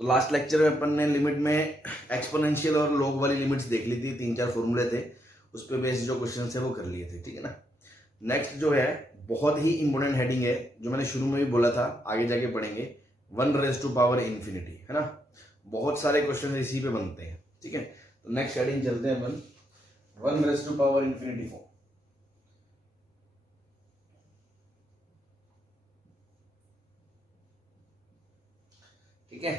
तो last lecture में अपन ने लिमिट में एक्सपोनेंशियल और लॉग वाली लिमिट्स देख ली थी, 3-4 फॉर्मूले थे, उस पर बेस्ड जो क्वेश्चन है वो कर लिए थे, ठीक है ना। नेक्स्ट जो है बहुत ही इंपॉर्टेंट हेडिंग है, जो मैंने शुरू में भी बोला था, आगे जाके पढ़ेंगे, 1⁻∞, है ना। बहुत सारे क्वेश्चन इसी पे बनते हैं, ठीक है। तो नेक्स्ट हेडिंग चलते हैं अपन 1⁻∞ फॉर्म। ठीक है,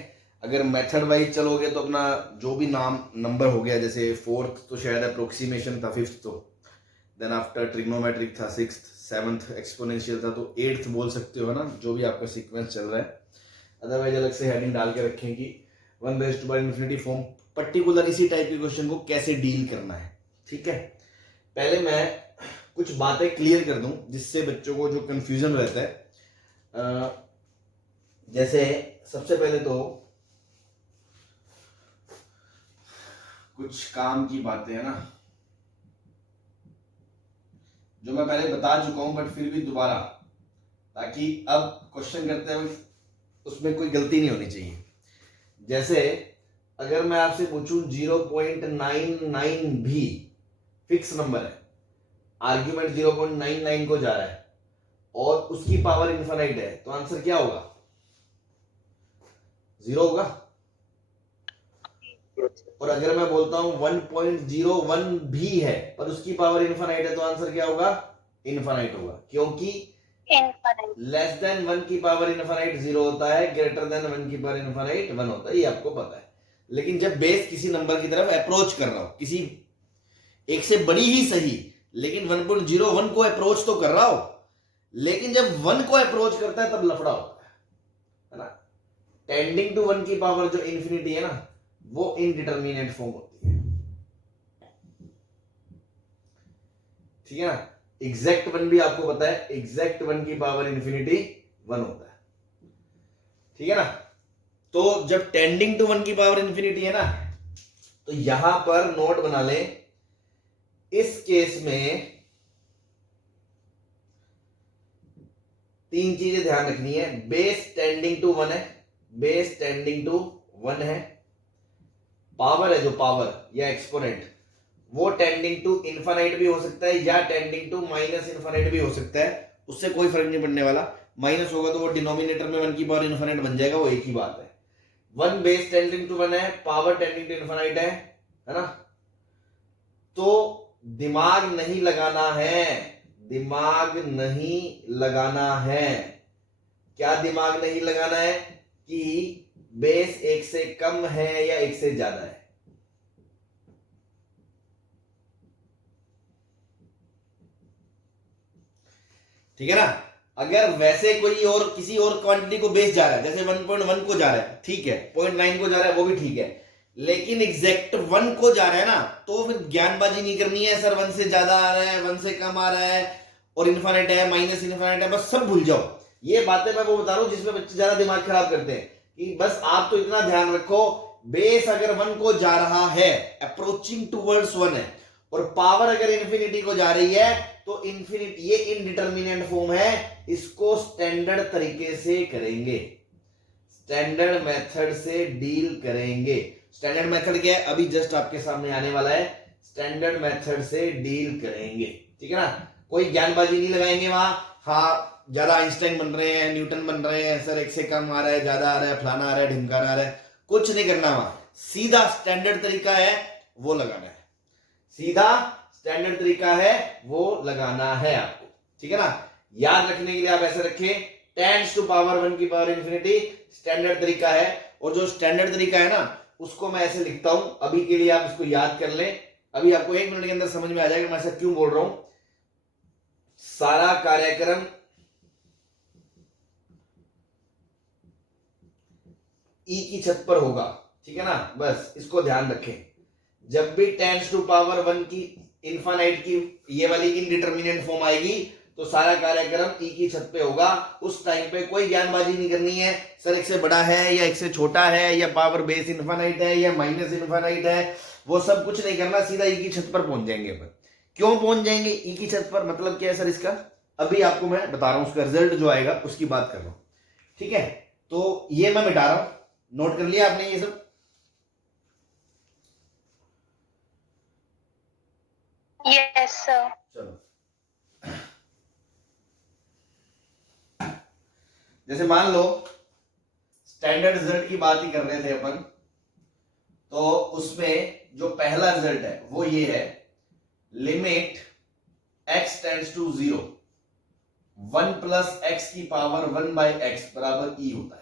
अगर मेथड वाइज चलोगे तो अपना जो भी नाम नंबर हो गया, जैसे फोर्थ तो शायद अप्रोक्सीमेशन था, फिफ्थ तो देन आफ्टर ट्रिग्नोमेट्रिक था, सिक्स्थ, सेवंथ एक्सपोनेंशियल था, तो एट्थ बोल सकते हो, है ना, जो भी आपका सीक्वेंस चल रहा है। अदरवाइज अलग से हेडिंग डाल के रखें कि 1⁻∞ फॉर्म पर्टिकुलर इसी टाइप के क्वेश्चन को कैसे डील करना है, ठीक है। पहले मैं कुछ बातें क्लियर कर दूं जिससे बच्चों को जो कंफ्यूजन रहता है। जैसे सबसे पहले तो कुछ काम की बातें है ना, जो मैं पहले बता चुका हूं, बट फिर भी दोबारा, ताकि अब क्वेश्चन करते हुए उसमें कोई गलती नहीं होनी चाहिए। जैसे अगर मैं आपसे पूछूं 0.99 भी फिक्स नंबर है, आर्ग्यूमेंट 0.99 को जा रहा है और उसकी पावर इनफाइनाइट है, तो आंसर क्या होगा? 0 होगा। और अगर मैं बोलता हूं 1.01 भी है और उसकी पावर इनफाइनाइट है, तो आंसर क्या होगा? इनफाइनाइट होगा, क्योंकि लेस देन 1 की पावर इनफाइनाइट 0 होता है, ग्रेटर देन 1 की पावर इनफाइनाइट 1 होता है, ये आपको पता है। लेकिन जब बेस किसी नंबर की तरफ अप्रोच कर रहा हो, किसी एक से बड़ी ही सही, लेकिन 1.01 को अप्रोच तो कर रहा हो, लेकिन जब 1 को अप्रोच करता है तब लफड़ा होता है ना। टेंडिंग टू 1 की पावर जो इन्फिनिटी है ना, वो इनडिटरमिनेट फॉर्म होती है, ठीक है ना। एग्जैक्ट 1 भी आपको पता है, एग्जैक्ट 1 की पावर इन्फिनिटी 1 होता है, ठीक है ना। तो जब टेंडिंग टू 1 की पावर इन्फिनिटी है ना, तो यहां पर नोट बना ले, इस केस में 3 चीजें ध्यान रखनी है। बेस टेंडिंग टू 1 है, बेस टेंडिंग टू 1 है, पावर है जो पावर या एक्सपोनेंट, वो टेंडिंग टू इनफाइनाइट भी हो सकता है या टेंडिंग टू माइनस इनफाइनाइट भी हो सकता है, उससे कोई फर्क नहीं पड़ने वाला। माइनस होगा तो वो डिनोमिनेटर में 1 की पावर इनफाइनाइट बन जाएगा, वो एक ही बात है। 1 बेस टेंडिंग टू 1 है, पावर टेंडिंग टू इनफाइनाइट है ना। तो दिमाग नहीं लगाना है, दिमाग नहीं लगाना है। क्या दिमाग नहीं लगाना है? कि बेस 1 से कम है या 1 से ज्यादा है। ठीक है ना। अगर वैसे कोई और किसी और क्वांटिटी को बेस जा रहा है, जैसे 1.1 को जा रहा है, ठीक है, 0.9 को जा रहा है, वो भी ठीक है, लेकिन एग्जैक्ट 1 को जा रहा है ना, तो फिर ज्ञानबाजी नहीं करनी है, सर 1 से ज्यादा आ रहा है, 1 से कम आ रहा है, और इनफाइनाइट है, माइनस इनफाइनाइट है, बस सब भूल जाओ। ये बातें मैं वो बता रहा हूं जिसमें बच्चे ज्यादा दिमाग खराब करते हैं, कि बस आप तो इतना ध्यान रखो, बेस अगर 1 को जा रहा है, अप्रोचिंग टूवर्ड्स 1 है, और पावर अगर इंफिनिटी को जा रही है, तो इंफिनिटी ये इनडिटरमिनेंट फॉर्म है, इसको स्टैंडर्ड तरीके से करेंगे, स्टैंडर्ड मेथड से डील करेंगे। स्टैंडर्ड मेथड क्या है? अभी जस्ट आपके सामने आने वाला है, स्टैंडर्ड मेथड से डील करेंगे, ठीक है ना। कोई ज्ञानबाजी नहीं लगाएंगे वहां, हाँ ज्यादा आइंस्टाइन बन रहे हैं, न्यूटन बन रहे हैं, सर 1 से कम आ रहा है, ज्यादा आ रहा है, फलाना आ रहा है, ढिमकाना आ रहा है, कुछ नहीं करना वहां। सीधा स्टैंडर्ड तरीका है वो लगाना है, सीधा स्टैंडर्ड तरीका है वो लगाना है आपको, ठीक है ना। याद रखने के लिए आप ऐसे रखें, टेंड्स टू पावर 1 की पावर इन्फिनिटी स्टैंडर्ड तरीका है, और जो स्टैंडर्ड तरीका है ना, उसको मैं ऐसे लिखता हूं, अभी के लिए आप इसको याद कर लें, अभी आपको 1 मिनट के अंदर समझ में आ जाएगा मैं ऐसा क्यों बोल रहा हूं। सारा कार्यक्रम ई की छत पर होगा, ठीक है ना, बस इसको ध्यान रखें। जब भी टेंड्स टू पावर 1 की इनफाइनाइट की ये वाली इनडिटरमिनेंट फॉर्म आएगी, तो सारा कार्यक्रम ई की छत पे होगा। उस टाइम पे कोई ज्ञानबाजी नहीं करनी है, सर 1 से बड़ा है या 1 से छोटा है, या पावर बेस इनफाइनाइट है या माइनस इनफाइनाइट है, वो सब कुछ नहीं करना, सीधा ई की छत पर पहुंच जाएंगे अपन। क्यों पहुंच जाएंगे ई की छत पर? मतलब क्या है सर इसका? अभी आपको मैं बता रहा हूं, उसका रिजल्ट जो आएगा उसकी बात कर रहा हूं, ठीक है। तो ये मैं मिटा रहा हूं, नोट कर लिया आपने ये सब? Yes sir. चलो, जैसे मान लो स्टैंडर्ड रिजल्ट की बात ही कर रहे थे अपन, तो उसमें जो पहला रिजल्ट है वो ये है, limit x tends to 0, 1 plus x की पावर 1 बाई एक्स बराबर ई होता है।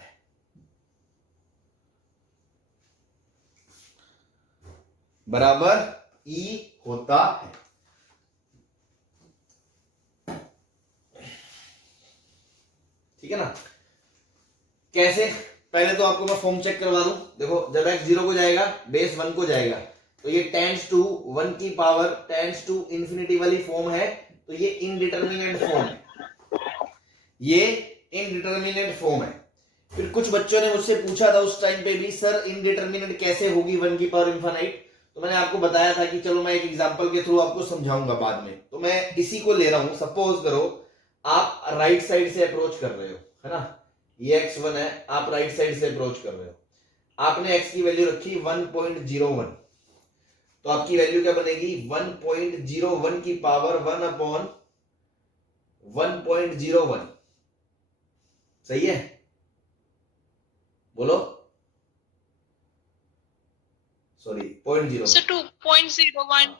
बराबर ई होता है। ठीक है ना? कैसे? पहले तो आपको मैं फॉर्म चेक करवा दूं। देखो, जब x 0 को जाएगा, बेस 1 को जाएगा, तो ये टेंड्स टू 1 की पावर टेंड्स टू इंफिनिटी वाली फॉर्म है, तो ये इनडिटरमिनेट फॉर्म है। ये इनडिटरमिनेट फॉर्म है। फिर कुछ बच्चों ने मुझसे पूछा था उस टाइम पे भी, सर इनडिटरमिनेट कैसे होगी 1 की पावर इनफाइनाइट? तो मैंने आपको बताया था कि चलो मैं एक एग्जांपल के थ्रू आपको समझाऊंगा बाद में। तो मैं इसी को ले रहा हूं। सपोज करो आप राइट साइड से अप्रोच कर रहे हो, है ना? ये x1 है, आप राइट साइड से अप्रोच कर रहे हो, आपने x की वैल्यू रखी 1.01, तो आपकी वैल्यू क्या बनेगी? 1.01 की पावर 1 अपॉन 1.01। सही है? बोलो। सॉरी, 0.01। सर 2.01।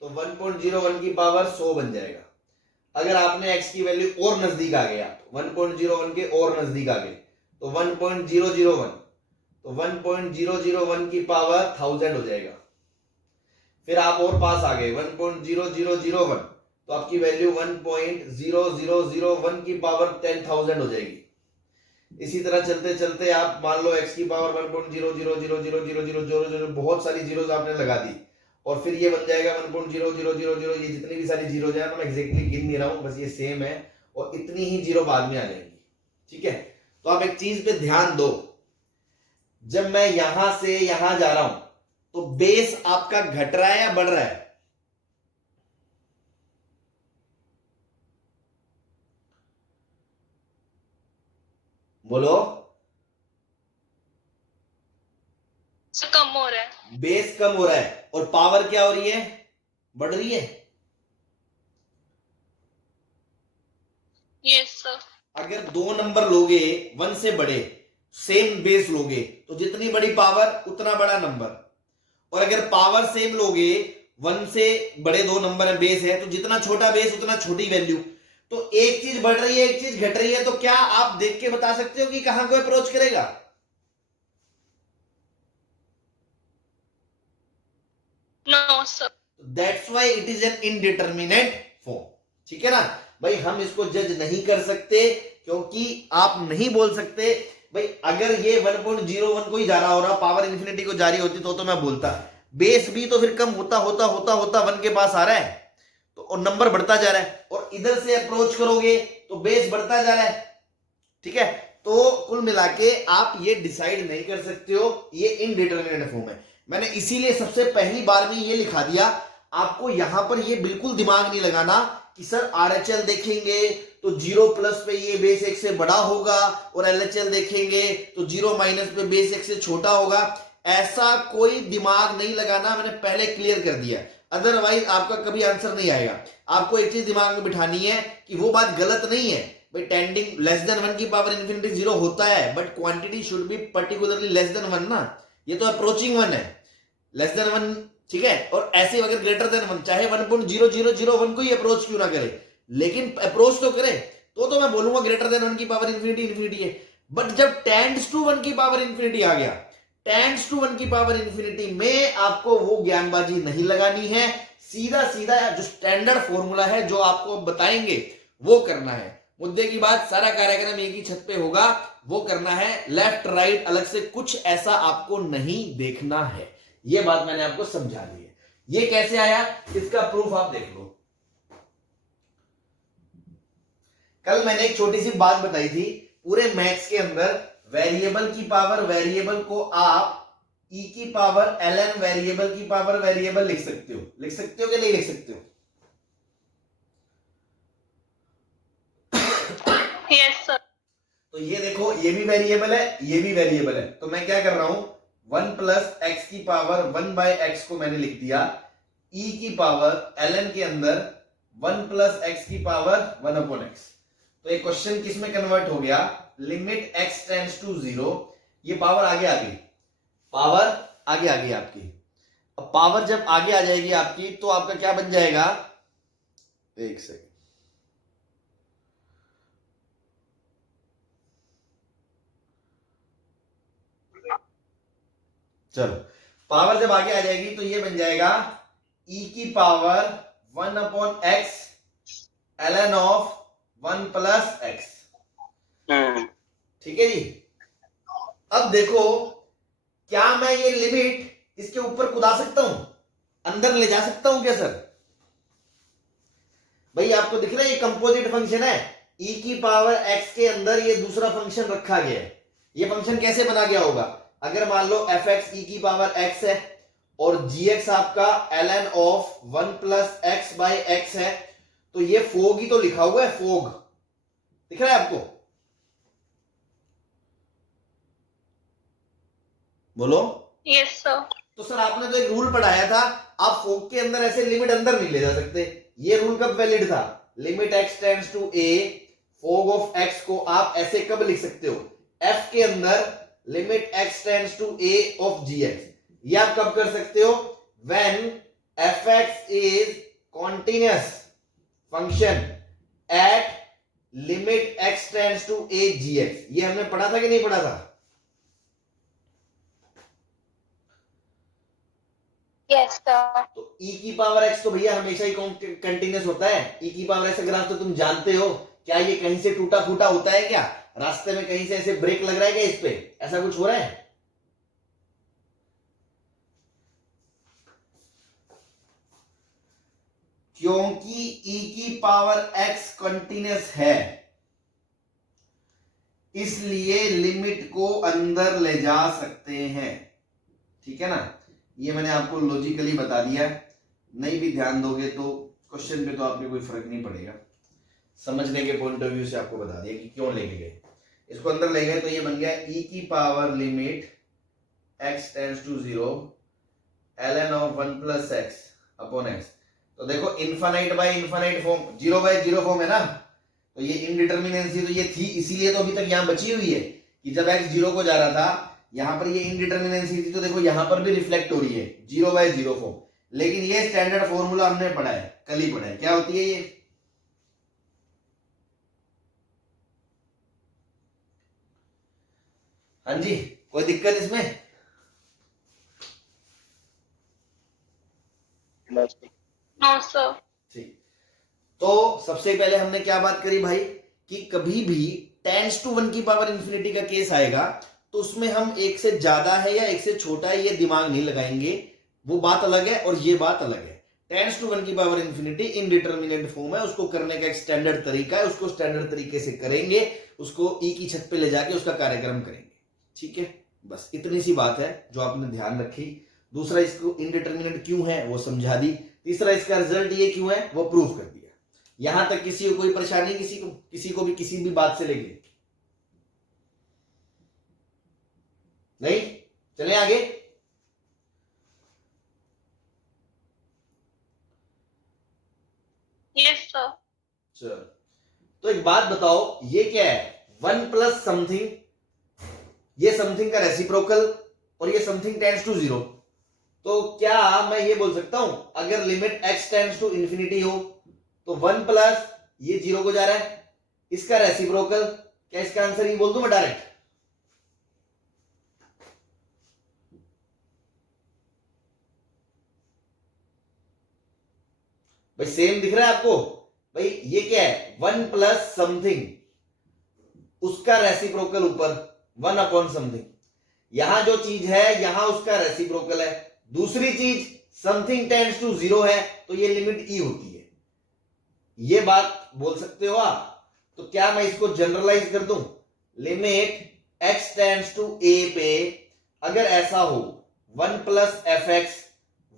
तो 1.01 की पावर 100 बन जाएगा। अगर आपने x की वैल्यू और नजदीक आ गया, 1.01 के और नजदीक आ गए, तो 1.001, तो 1.001 की पावर 1000 हो जाएगा। फिर आप और पास आ गए 1.0001, तो आपकी वैल्यू 1.0001 की पावर 10,000 हो जाएगी। इसी तरह चलते चलते आप मान लो x की पावर 1.0000000 बहुत सारी जीरोज आपने लगा दी, और फिर ये बन जाएगा 1.0000। ये जितनी भी सारी जीरो है, मैं एग्जैक्टली गिन नहीं रहा हूं, बस ये सेम है, और इतनी ही जीरो बाद में आ जाएंगी। ठीक है? तो आप एक चीज पे ध्यान दो, जब मैं यहां से यहां जा रहा हूं, तो बेस आपका घट रहा है या बढ़ रहा है? बोलो। कम हो रहा है। बेस कम हो रहा है, और पावर क्या हो रही है? बढ़ रही है। Yes sir. अगर दो नंबर लोगे 1 से बड़े, सेम बेस लोगे, तो जितनी बड़ी पावर उतना बड़ा नंबर, और अगर पावर सेम लोगे, 1 से बड़े दो नंबर है, बेस है, तो जितना छोटा बेस उतना छोटी वैल्यू। तो एक चीज बढ़ रही है, एक चीज घट रही है, तो क्या आप देख के बता सकते हो कि कहां को अप्रोच करेगा? No sir. That's why it is an indeterminate form. ठीक है ना भाई? हम इसको जज नहीं कर सकते, क्योंकि आप नहीं बोल सकते भाई अगर ये 1.01 को ही जा रहा हो रहा, पावर इंफिनिटी को जारी होती तो मैं बोलता। बेस भी तो फिर कम होता होता होता होता 1 के पास आ रहा है, तो और नंबर बढ़ता जा रहा है, और इधर से अप्रोच करोगे तो बेस बढ़ता जा रहा है। ठीक है? तो कुल मिला के आप ये डिसाइड नहीं कर सकते हो, ये इनडिटरमिनेट फॉर्म है। मैंने इसीलिए सबसे पहली बार में ये लिखा दिया। आपको यहां पर ये बिल्कुल दिमाग नहीं लगाना कि सर आरएचएल देखेंगे तो 0 प्लस पे ये बेस 1 से बड़ा होगा, और एलएचएल देखेंगे तो 0 माइनस पे बेस 1 से छोटा होगा। ऐसा कोई दिमाग नहीं लगाना, मैंने पहले क्लियर कर दिया, अदरवाइज आपका कभी आंसर नहीं आएगा। आपको एक चीज दिमाग में बिठानी है कि वो बात गलत नहीं है भाई, टेंडिंग लेस देन 1 की पावर इंफिनिटी 0 होता है, but quantity should be particularly less than 1 ना। ये तो अप्रोचिंग 1 है, लेस देन 1। ठीक है? और ऐसे अगर ग्रेटर देन 1, चाहे 1.0001 को ही अप्रोच क्यों ना करे, लेकिन अप्रोच तो करे, तो मैं बोलूंगा ग्रेटर देन 1 की पावर इंफिनिटी इंफिनिटी है। बट जब टेंड्स टू 1 की पावर इंफिनिटी आ गया, टेंड्स टू 1 की पावर इंफिनिटी में आपको वो ज्ञानबाजी नहीं लगानी है, सीधा सीधा जो स्टैंडर्ड फॉर्मूला है जो आपको बताएंगे वो करना है। मुद्दे की बात, सारा कार्यक्रम एक ही छत पे होगा, वो करना है। लेफ्ट राइट अलग से कुछ ऐसा आपको नहीं देखना है। ये बात मैंने आपको समझा दी है। ये कैसे आया, इसका प्रूफ आप देख लो। कल मैंने एक छोटी सी बात बताई थी, पूरे मैथ्स के अंदर वेरिएबल की पावर वेरिएबल को आप ई की पावर ln वेरिएबल की पावर वेरिएबल लिख सकते हो। लिख सकते हो कि नहीं लिख सकते हो? Yes sir. तो ये देखो ये भी वेरिएबल है, ये भी वेरिएबल है, तो मैं क्या कर रहा हूं, 1 प्लस एक्स की पावर 1 बाय एक्स को मैंने लिख दिया e की पावर ln के अंदर 1 प्लस एक्स की पावर 1 अपॉन एक्स। तो ये क्वेश्चन किस में कन्वर्ट हो गया, लिमिट x टेंड्स टू 0, ये पावर आगे आ गई, पावर आगे आ गई आपकी। अब पावर जब आगे आ जाएगी आपकी तो आपका क्या बन जाएगा, एक सेकंड, चलो पावर जब आगे आ जाएगी तो ये बन जाएगा e की power 1 upon x ln of 1 plus x. ठीक है जी। अब देखो क्या मैं ये लिमिट इसके ऊपर कूदा सकता हूं, अंदर ले जा सकता हूं क्या सर? भाई आपको दिख रहा है ये कंपोजिट फंक्शन है, e की पावर x के अंदर ये दूसरा फंक्शन रखा गया है। ये फंक्शन कैसे बना गया होगा, अगर मान लो एफ एक्स ई की पावर x है और जी एक्स आपका ln of 1 plus x by x है, तो ये फोग ही तो लिखा हुआ है, फोग दिख रहा है आपको, बोलो। Yes sir. तो सर आपने तो एक रूल पढ़ाया था, आप फोग के अंदर ऐसे लिमिट अंदर नहीं ले जा सकते, ये रूल कब वैलिड था, limit x tends to a fog of x को आप ऐसे कब लिख सकते हो, f के अंदर limit x tends to a of gx, ये आप कब कर सकते हो, when fx is continuous function at limit x tends to a gx, ये हमने पढ़ा था कि नहीं पढ़ा था? Yes sir. तो e की पावर x तो भैया हमेशा ही कंटिन्यूस होता है, e की पावर x ग्राफ तो तुम जानते हो, क्या ये कहीं से टूटा फूटा होता है क्या, रास्ते में कहीं से ऐसे ब्रेक लग रहा है क्या इस पे, ऐसा कुछ हो रहा है? क्योंकि e की पावर x कंटिन्यूस है इसलिए लिमिट को अंदर ले जा सकते हैं। ठीक है ना, ये मैंने आपको लॉजिकली बता दिया है, नहीं भी ध्यान दोगे तो क्वेश्चन पे तो आपके कोई फर्क नहीं पड़ेगा, समझने के पॉइंट ऑफ व्यू से आपको बता दिया कि क्यों लेके गए, इसको अंदर ले गए तो ये बन गया e की power limit x tends to 0 ln of 1 plus x upon x. तो देखो infinite by infinite form, 0 by 0 form है ना, तो ये इनडिटर्मिनेंसी तो ये थी, इसीलिए तो अभी तक यहां बची हुई है कि जब x 0 को जा रहा था यहां पर ये इनडिटर्मिनेंसी थी, तो देखो यहां पर भी रिफ्लेक्ट हो रही है 0 बाय 0 फॉर्म। लेकिन ये स्टैंडर्ड फॉर्मूला हमने पढ़ा है, कल ही पढ़ा है, क्या होती है ये, हाँ जी कोई दिक्कत इसमें? No sir. ठीक, तो सबसे पहले हमने क्या बात करी भाई कि कभी भी टेंड्स टू 1 की पावर इंफिनिटी का केस आएगा तो उसमें हम एक से ज्यादा है या एक से छोटा है ये दिमाग नहीं लगाएंगे, वो बात अलग है और ये बात अलग है। टेंड्स टू 1 की पावर इंफिनिटी इनडिटर्मिनेट फॉर्म है, उसको करने का एक स्टैंडर्ड तरीका है, उसको स्टैंडर्ड तरीके से करेंगे, उसको ई की छत पे ले जाके उसका कार्यक्रम करेंगे। ठीक है, बस इतनी सी बात है जो आपने ध्यान रखी। दूसरा इसको इनडिटर्मिनेट क्यों है वो समझा दी, तीसरा इसका रिजल्ट ये क्यों है वो प्रूव कर दिया। यहां तक किसी को कोई परेशानी, किसी को भी किसी भी बात से लेके नहीं? चले आगे। Yes sir. चलो तो एक बात बताओ, ये क्या है, 1 प्लस समथिंग, ये समथिंग का रेसिप्रोकल और ये समथिंग टेंड्स टू 0, तो क्या मैं ये बोल सकता हूं अगर limit x tends to infinity हो तो 1 प्लस ये 0 को जा रहा है, इसका रेसिप्रोकल, क्या इसका आंसर ये बोल दूं मैं डायरेक्ट? भाई सेम दिख रहा है आपको? भाई ये क्या है, 1 प्लस समथिंग, उसका रेसिप्रोकल ऊपर 1 अपॉन समथिंग, यहां जो चीज है यहां उसका रेसिप्रोकल है, दूसरी चीज समथिंग टेंड्स टू 0 है तो ये लिमिट ई होती है, ये बात बोल सकते हो आप। तो क्या मैं इसको जनरलाइज कर दूं, limit x tends to a पे अगर ऐसा हो 1 plus f x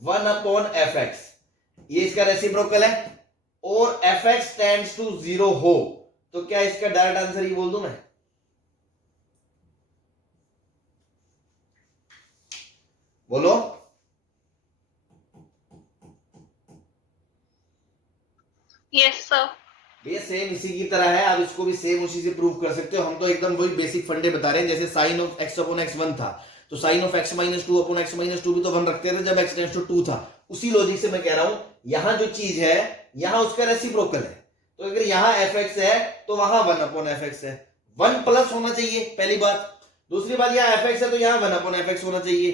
1 upon f x, ये इसका रेसिप्रोकल है, और एफ एक्स टेंड्स टू 0 हो तो क्या इसका डायरेक्ट आंसर ये बोल दूं मैं? बोलो। Yes, sir. ये सेम इसी की तरह है, आप इसको भी सेम उसी से प्रूव कर सकते हो। हम तो एकदम वही बेसिक फंडे बता रहे हैं। जैसे sine of x upon x 1 था, तो sine of x minus 2 upon x minus 2 भी तो 1 रखते थे जब एक्स टेंड्स टू 2 था। उसी लॉजिक से मैं कह रहा हूं, यहां जो चीज है यहां उसका रेसिप्रोकल है। तो अगर यहां एफ एक्स है तो वहां 1 अपॉन एफ एक्स है। 1 प्लस होना चाहिए, पहली बात। दूसरी बात, यहां एफ एक्स है तो यहां 1 अपॉन एफ एक्स होना चाहिए।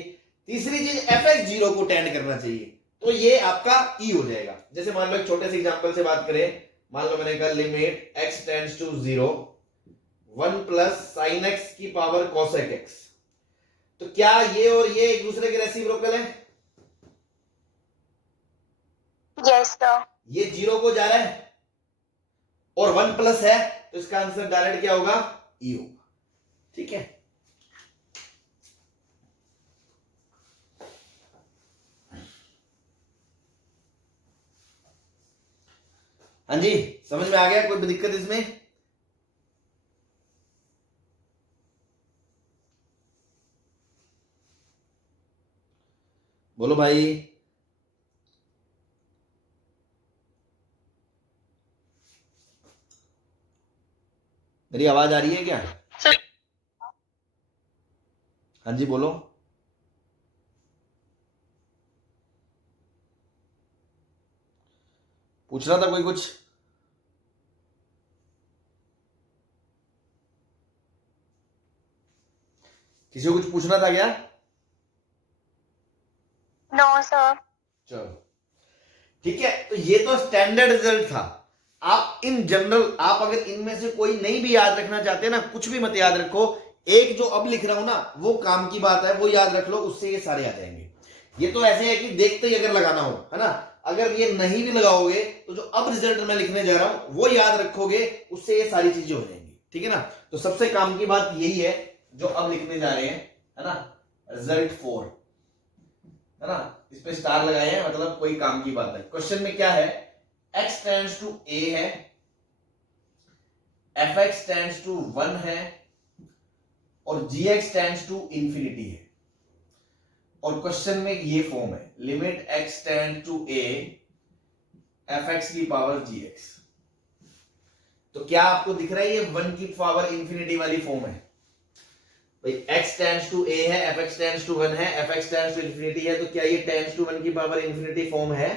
तीसरी चीज, एफ एक्स 0 को टेंड करना चाहिए, तो ये आपका ई हो जाएगा। जैसे मान लो एक छोटे से एग्जांपल से बात करें, मान लो मैंने कहा limit x tends to 0 1 plus sine x की पावर कोसेक एक्स, तो क्या ये और ये एक दूसरे के रेसिप्रोकल है? Yes, sir. ये 0 को जा रहा है और 1 प्लस है, तो इसका आंसर डायरेक्ट क्या होगा? ई होगा। ठीक है, हाँ जी, समझ में आ गया? कोई दिक्कत इसमें? बोलो भाई। मेरी आवाज आ रही है क्या? Sir. हाँ जी बोलो। पूछ रहा था कोई कुछ? किसी को कुछ पूछना था क्या? No, sir. चलो ठीक है, तो ये तो स्टैंडर्ड रिजल्ट था। आप इन जनरल, आप अगर इनमें से कोई नहीं भी याद रखना चाहते ना, कुछ भी मत याद रखो। एक जो अब लिख रहा हूं ना, वो काम की बात है, वो याद रख लो, उससे ये सारे आ जाएंगे। ये तो ऐसे है कि देखते ही अगर लगाना हो, है ना। अगर ये नहीं भी लगाओगे तो जो अब रिजल्ट मैं लिखने जा रहा हूं वो याद रखोगे, उससे ये सारी चीजें हो जाएंगी। ठीक है ना। तो सबसे काम की बात यही है जो अब लिखने जा रहे हैं, है ना। रिजल्ट 4, है ना, इस पे स्टार लगाए हैं, मतलब कोई काम की बात है। क्वेश्चन में क्या है, x टेंड्स टू a है, fx टेंड्स टू 1 है और gx टेंड्स टू इंफिनिटी है। और क्वेश्चन में ये फॉर्म है, limit x tend to a fx की पावर gx। तो क्या आपको दिख रहा है ये 1 की पावर इंफिनिटी वाली फॉर्म है? भाई x टेंड्स टू a है, fx टेंड्स टू 1 है, fx टेंड्स टू इंफिनिटी है, तो क्या ये टेंड्स टू 1 की पावर इंफिनिटी फॉर्म है?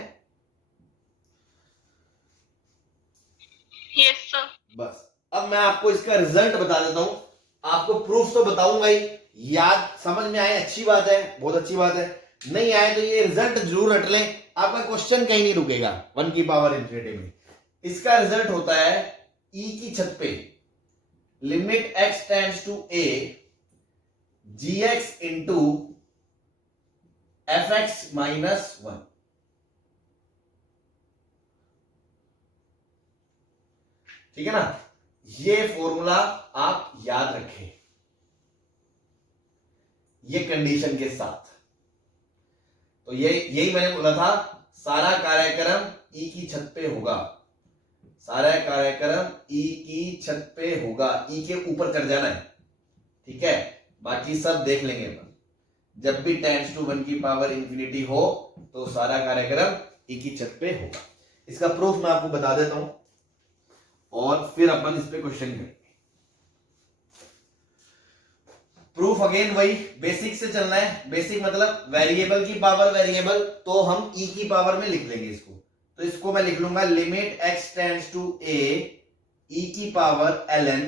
Yes, sir. बस अब मैं आपको इसका रिजल्ट बता देता हूं। आपको प्रूफ तो बताऊंगा ही, याद समझ में आए अच्छी बात है, बहुत अच्छी बात है। नहीं आए तो ये रिजल्ट जरूर रट लें, आपका क्वेश्चन कहीं नहीं रुकेगा 1 की पावर इंफिनिटी में। इसका रिजल्ट होता है e की छत पे limit x tends to a gx into fx minus 1। ठीक है ना। ये फॉर्मूला आप याद रखें, ये कंडीशन के साथ। तो ये यही मैंने बोला था, सारा कार्यक्रम ई की छत पे होगा, सारा कार्यक्रम ई की छत पे होगा, ई के ऊपर चढ़ जाना है। ठीक है, बाकी सब देख लेंगे अपन। जब भी टेंड्स टू 1 की पावर इंफिनिटी हो तो सारा कार्यक्रम ई की छत पे होगा। इसका प्रूफ मैं आपको बता देता हूं और फिर अपन इस पे क्वेश्चन करेंगे। प्रूफ अगेन वही बेसिक से चलना है। बेसिक मतलब वेरिएबल की पावर वेरिएबल, तो हम ई की पावर में लिख लेंगे इसको। तो इसको मैं लिख लूंगा limit x tends to a e की पावर ln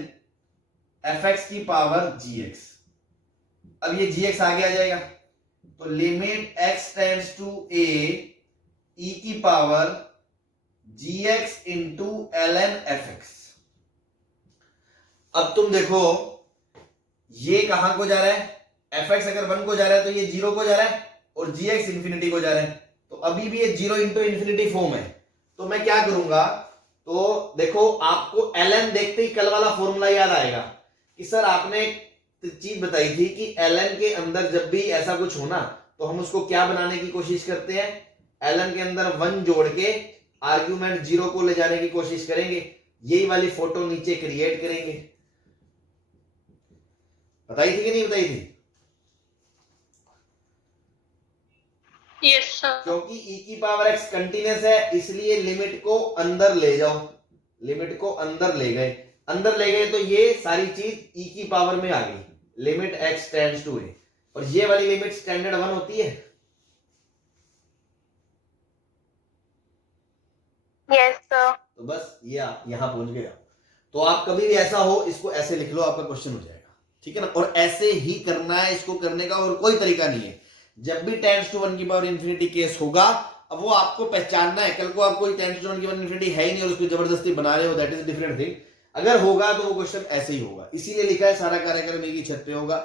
fx की पावर gx। अब ये gx आगे आ जाएगा, तो limit x tends to a e की power gx into ln fx। अब तुम देखो ये कहां को जा रहा है, fx अगर 1 को जा रहा है तो ये 0 को जा रहा है और gx इंफिनिटी को जा रहा है। तो अभी भी ये 0 इंटू इंफिनिटी फॉर्म है। तो मैं क्या करूंगा, तो देखो आपको ln देखते ही कल वाला फॉर्मूला याद आएगा कि सर आपने एक चीज बताई थी कि ln के अंदर जब भी ऐसा कुछ हो ना तो हम उसको क्या बनाने की कोशिश करते हैं, ln के अंदर 1 जोड़ के आर्ग्यूमेंट 0 को ले जाने की कोशिश करेंगे। यही वाली फोटो नीचे क्रिएट करेंगे। बताई थी कि नहीं बताई थी? Yes, sir. क्योंकि e की पावर x कंटिन्यूस है, इसलिए लिमिट को अंदर ले जाओ, लिमिट को अंदर ले गए, अंदर ले गए तो ये सारी चीज e की पावर में आ गई, limit x tends to a, और ये वाली लिमिट स्टैंडर्ड 1 होती है। Yes, sir. तो बस ये आप यहां पहुंच गए आप। तो आप कभी भी ऐसा हो इसको ऐसे लिख लो, आपका क्वेश्चन हो जाएगा, ठीक है ना। और ऐसे ही करना है इसको करने का, और कोई तरीका नहीं है। जब भी टेंस टू 1 की पावर इंफिनिटी केस होगा, अब वो आपको पहचानना है। कल को आप कोई टेंस टू 1 की पावर इंफिनिटी है ही नहीं और उसको जबरदस्ती बना रहे हो, दैट इज डिफरेंट थिंग। अगर होगा तो वो क्वेश्चन ऐसे ही होगा, इसीलिए लिखा है सारा कार्यक्रम एक ही छत पे होगा।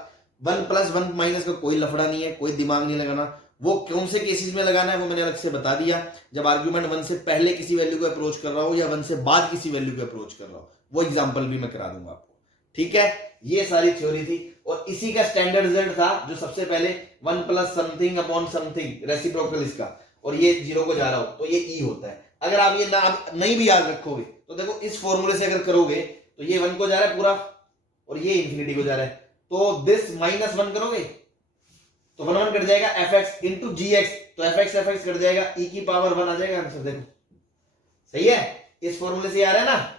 1 प्लस 1 माइनस का कोई लफड़ा नहीं है, कोई दिमाग नहीं लगाना। वो कौन से केसेस में लगाना है वो मैंने अलग से बता दिया। जब आर्ग्यूमेंट 1 से पहले किसी वैल्यू को अप्रोच कर रहा हो या 1 से बाद किसी वैल्यू को अप्रोच कर रहा हो, वो एग्जांपल भी मैं करा दूंगा आपको, ठीक है। ये सारी थ्योरी थी और इसी का स्टैंडर्ड रिजल्ट था जो सबसे पहले 1 plus something upon something reciprocal इसका, और ये 0 को जा रहा हो तो ये ई होता है। अगर आप ये ना नहीं भी याद रखोगे तो देखो इस फॉर्मूले से अगर करोगे तो ये 1 को जा रहा है पूरा और ये इंफिनिटी को जा रहा है, तो दिस माइनस 1 करोगे तो 1 1 कट जाएगा, fx इंटू जी एक्स, तो fx कट जाएगा, e की पावर 1 आ जाएगा आंसर। देखो सही है, इस फॉर्मूले से आ रहा है ना।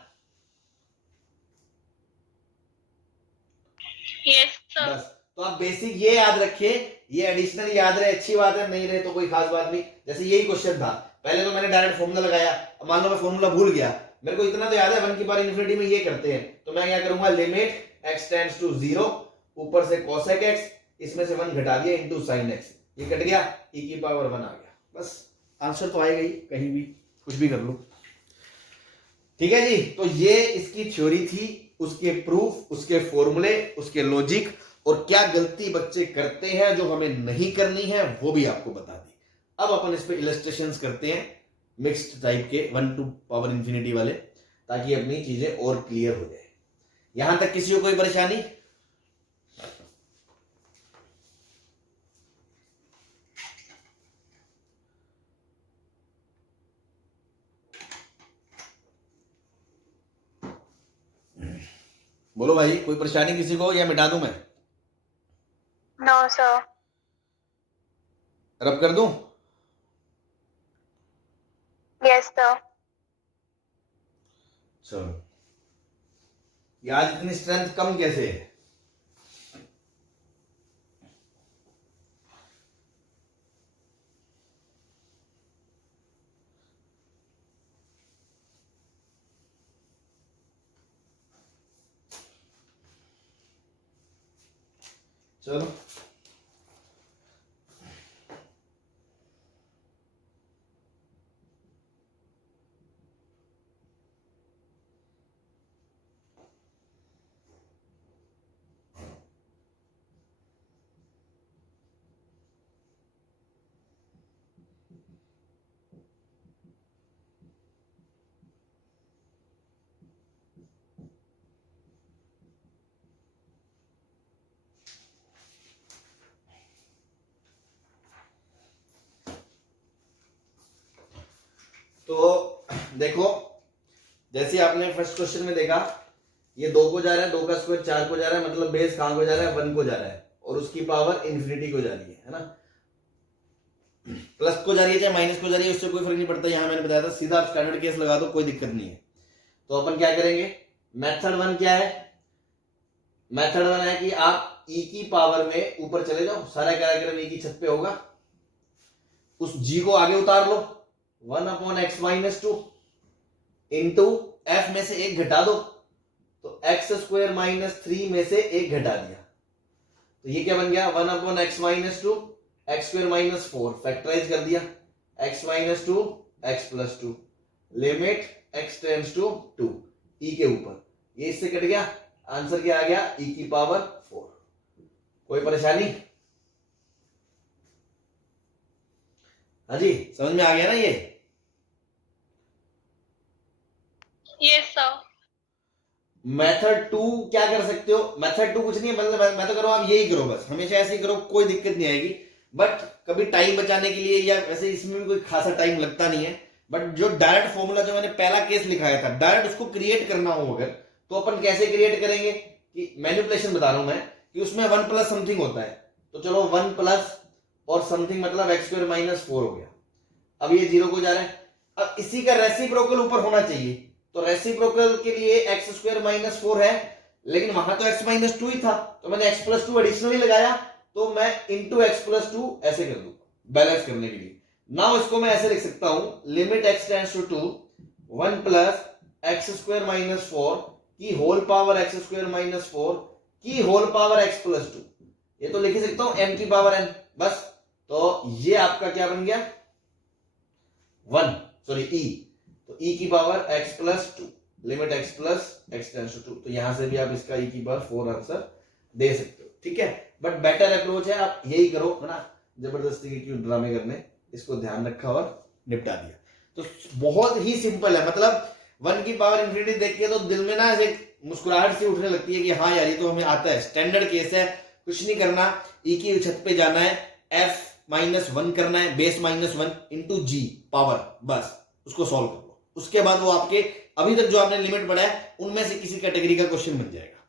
Yes, sir. बस तो आप बेसिक ये याद रखिए, ये एडिशनल याद रहे, अच्छी बात है, नहीं रहे तो कोई खास बात नहीं। जैसे यही क्वेश्चन था, पहले तो मैंने डायरेक्ट फॉर्मूला लगाया, अब मान लो मैं फॉर्मूला भूल गया, मेरे को इतना तो याद है 1 की पावर इंफिनिटी में ये करते हैं, तो मैं क्या करूंगा, लिमिट x टेंड्स टू 0, ऊपर से cosec x, इसमें से 1 घटा दिया इनटू sin x, ये कट गया, e की पावर 1 आ गया। बस आंसर तो आएगा ही, कहीं भी कुछ भी कर लो, ठीक है जी। तो ये इसकी थ्योरी थी, उसके प्रूफ, उसके फॉर्मूले, उसके लॉजिक, और क्या गलती बच्चे करते हैं जो हमें नहीं करनी है वो भी आपको बता दी। अब अपन इस पे इलस्ट्रेशंस करते हैं मिक्स्ड टाइप के 1 टू पावर इंफिनिटी वाले, ताकि अपनी चीजें और क्लियर हो जाए। यहां तक किसी को कोई परेशानी? बोलो भाई, कोई परेशानी किसी को या मिटा दूं मैं? No, sir. रब कर दूं? Yes, sir. चलो, ये आज इतनी स्ट्रेंथ कम कैसे है? चलो तो देखो, जैसे आपने फर्स्ट क्वेश्चन में देखा, ये 2 को जा रहा है, 2 का स्क्वायर 4 को जा रहा है, मतलब बेस कहां को जा रहा है, 1 को जा रहा है, और उसकी पावर इंफिनिटी को जा रही है ना। प्लस को जा रही है चाहे माइनस को जा रही है, उससे कोई फर्क नहीं पड़ता। यहां मैंने बताया था सीधा आप स्टैंडर्ड केस लगा दो, कोई दिक्कत नहीं है। तो अपन क्या करेंगे, मेथड 1 क्या है, मेथड 1 है कि आप e की पावर में ऊपर चले जाओ, सारा कार्यक्रम e की छत पे होगा, उस g को आगे उतार लो, 1 upon x minus 2 into f में से 1 घटा दो, तो एक्स स्क्वायर माइनस 3 में से 1 घटा दिया, तो ये क्या बन गया, 1 upon x minus 2 x square minus 4, factorise कर दिया, x minus 2 x plus 2, limit x tends to 2, e के ऊपर, ये इससे कट गया, आंसर क्या आ गया, ई की पावर 4। कोई परेशानी? हाँ जी, समझ में आ गया ना ये? Yes, sir. मेथड 2 क्या कर सकते हो, मेथड 2 कुछ नहीं है, मतलब मैं तो करो आप यही करो, बस हमेशा ऐसे ही करो, कोई दिक्कत नहीं आएगी। बट कभी टाइम बचाने के लिए, या वैसे इसमें भी कोई खासा टाइम लगता नहीं है, बट जो डायरेक्ट फॉर्मूला जो मैंने पहला केस लिखाया था, डायरेक्ट उसको क्रिएट करना हो अगर, तो अपन कैसे क्रिएट करेंगे, कि मैनिपुलेशन बता रहा हूं मैं, कि उसमें 1 प्लस समथिंग होता है, तो चलो 1 प्लस और समथिंग मतलब एक्स स्क्वायर माइनस 4 हो गया। अब ये 0 को जा रहा है। अब इसी का रेसिप्रोकल ऊपर होना चाहिए, तो रेसिप्रोकल के लिए एक्स स्क्वायर माइनस 4 है, लेकिन वहां तो x माइनस 2 ही था, तो मैंने x प्लस 2 एडिशनली लगाया, तो मैं इंटू एक्स प्लस 2 ऐसे कर दूंगा बैलेंस करने के लिए। नाउ इसको मैं ऐसे लिख सकता हूं, limit x tends to 2 1 plus x square minus 4 की whole power x square minus 4 की होल पावर x प्लस 2। ये तो लिख ही सकता हूं m की पावर n, बस। तो ये आपका क्या बन गया 1, सॉरी e, तो e की power x plus 2, limit x plus x tends to 2। तो यहां से भी आप इसका e की पावर 4 आंसर दे सकते हो, ठीक है। बट बेटर अप्रोच है आप यही करो, है ना, जबरदस्ती के क्यों ड्रामे करने, इसको ध्यान रखा और निपटा दिया। तो बहुत ही सिंपल है, मतलब 1 की पावर इंफिनिटी देख के तो दिल में ना ऐसे मुस्कुराहट सी उठने लगती है कि हाँ यार ये तो हमें आता है, स्टैंडर्ड केस है, कुछ नहीं करना, e की छत पे जाना है, f माइनस 1 करना है, बेस माइनस 1 इंटू जी पावर, बस उसको सॉल्व कर लो। उसके बाद वो आपके अभी तक जो आपने लिमिट पढ़ा है उनमें से किसी कैटेगरी का क्वेश्चन बन जाएगा,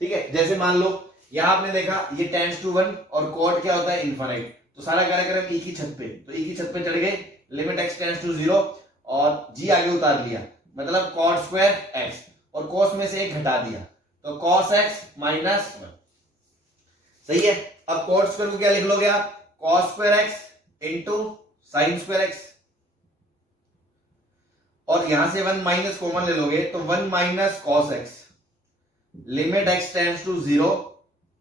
ठीक है। जैसे मान लो यहां आपने देखा ये टेंड्स टू 1 और कॉट क्या होता है इनफाइनाइट, तो सारा कार्यक्रम e की छत पे, तो e की छत पे चढ़ गए, लिमिट x टेंड्स टू 0 और g आगे उतार लिया, मतलब कॉट स्क्वायर x, और cos में से एक घटा दिया, तो cos x माइनस 1, सही है। अब कॉट स्क्वायर को क्या लिख लोगे आप, cos square x into sine square x, और यहां से 1 माइनस कॉमन ले लोगे, तो 1 minus cos x, limit x tends to 0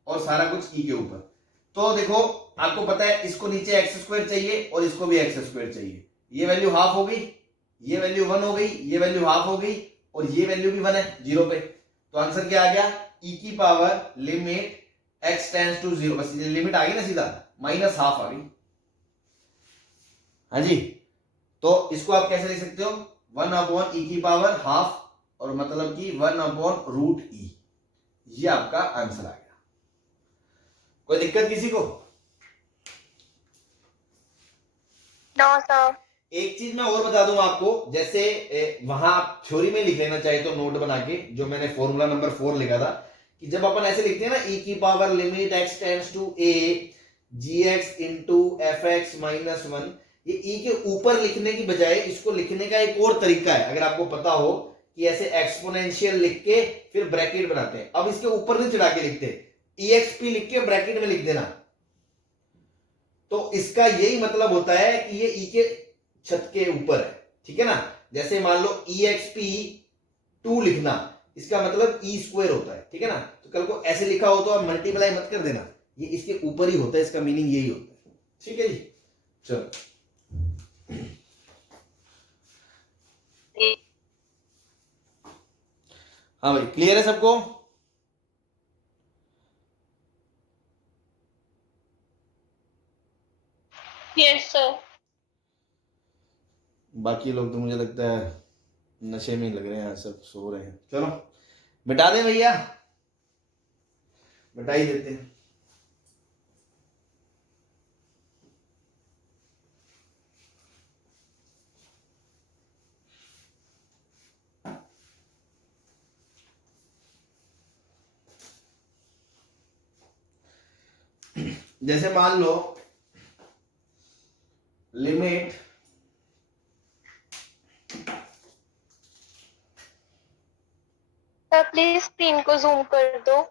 और सारा कुछ e के ऊपर। तो देखो आपको पता है इसको नीचे x स्क्वायर चाहिए और इसको भी x स्क्वायर चाहिए, ये वैल्यू हाफ हो गई, ये वैल्यू 1 हो गई, ये वैल्यू हाफ हो गई, और ये वैल्यू भी 1 है 0 पे, तो आंसर क्या आ गया e की power limit x tends to 0, बस ये लिमिट आ गई ना सीधा, माइनस हाफ आ गई। हाँ जी, तो इसको आप कैसे लिख सकते हो, 1 अपॉन e की पावर हाफ, और मतलब कि 1 अपॉन रूट e, ये आपका आंसर आ गया। कोई दिक्कत किसी को? No sir. एक चीज मैं और बता दूं आपको, जैसे वहां आप थ्योरी में लिख लेना चाहे तो नोट बना के, जो मैंने फॉर्मूला नंबर 4 लिखा था, कि जब अपन ऐसे लिखते हैं ना e की power limit x tends to a gx into f x minus 1, ये e के ऊपर लिखने की बजाय इसको लिखने का एक और तरीका है, अगर आपको पता हो, कि ऐसे एक्सपोनेंशियल लिख के फिर ब्रैकेट बनाते हैं। अब इसके ऊपर नहीं चढ़ा के लिखते, exp लिख के ब्रैकेट में लिख देना, तो इसका यही मतलब होता है कि ये e के छत के ऊपर है, ठीक है ना। जैसे मान लो exp 2 लिखना, इसका मतलब e स्क्वायर होता है, ठीक है ना। तो कल को ऐसे लिखा हो तो आप मल्टीप्लाई मत कर देना, ये इसके ऊपर ही होता है, इसका मीनिंग यही होता है, ठीक है जी। चलो हाँ भाई, क्लियर है सबको? Yes sir. बाकी लोग तो मुझे लगता है नशे में ही लग रहे हैं, सब सो रहे हैं। चलो मिटा दें भैया, मिटा ही देते हैं। जैसे मान लो लिमिट सर प्लीज स्क्रीन को जूम कर दो।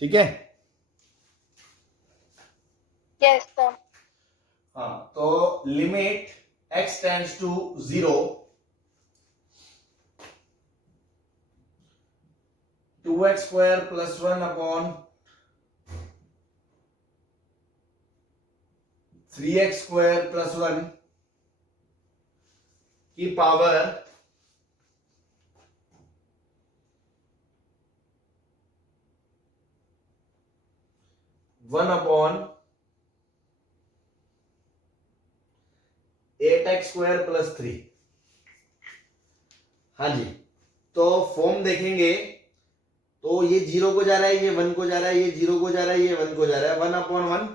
ठीक है, यस सर। हाँ, तो limit x tends to 0 2x square plus 1 अपॉन 3x स्क्वायर प्लस 1 की power 1 upon 8x square plus 3। हाँ जी, तो फॉर्म देखेंगे तो ये 0 को जा रहा है, ये 1 को जा रहा है, ये 0 को जा रहा है, ये 1 को जा रहा है, 1 अपॉन 1।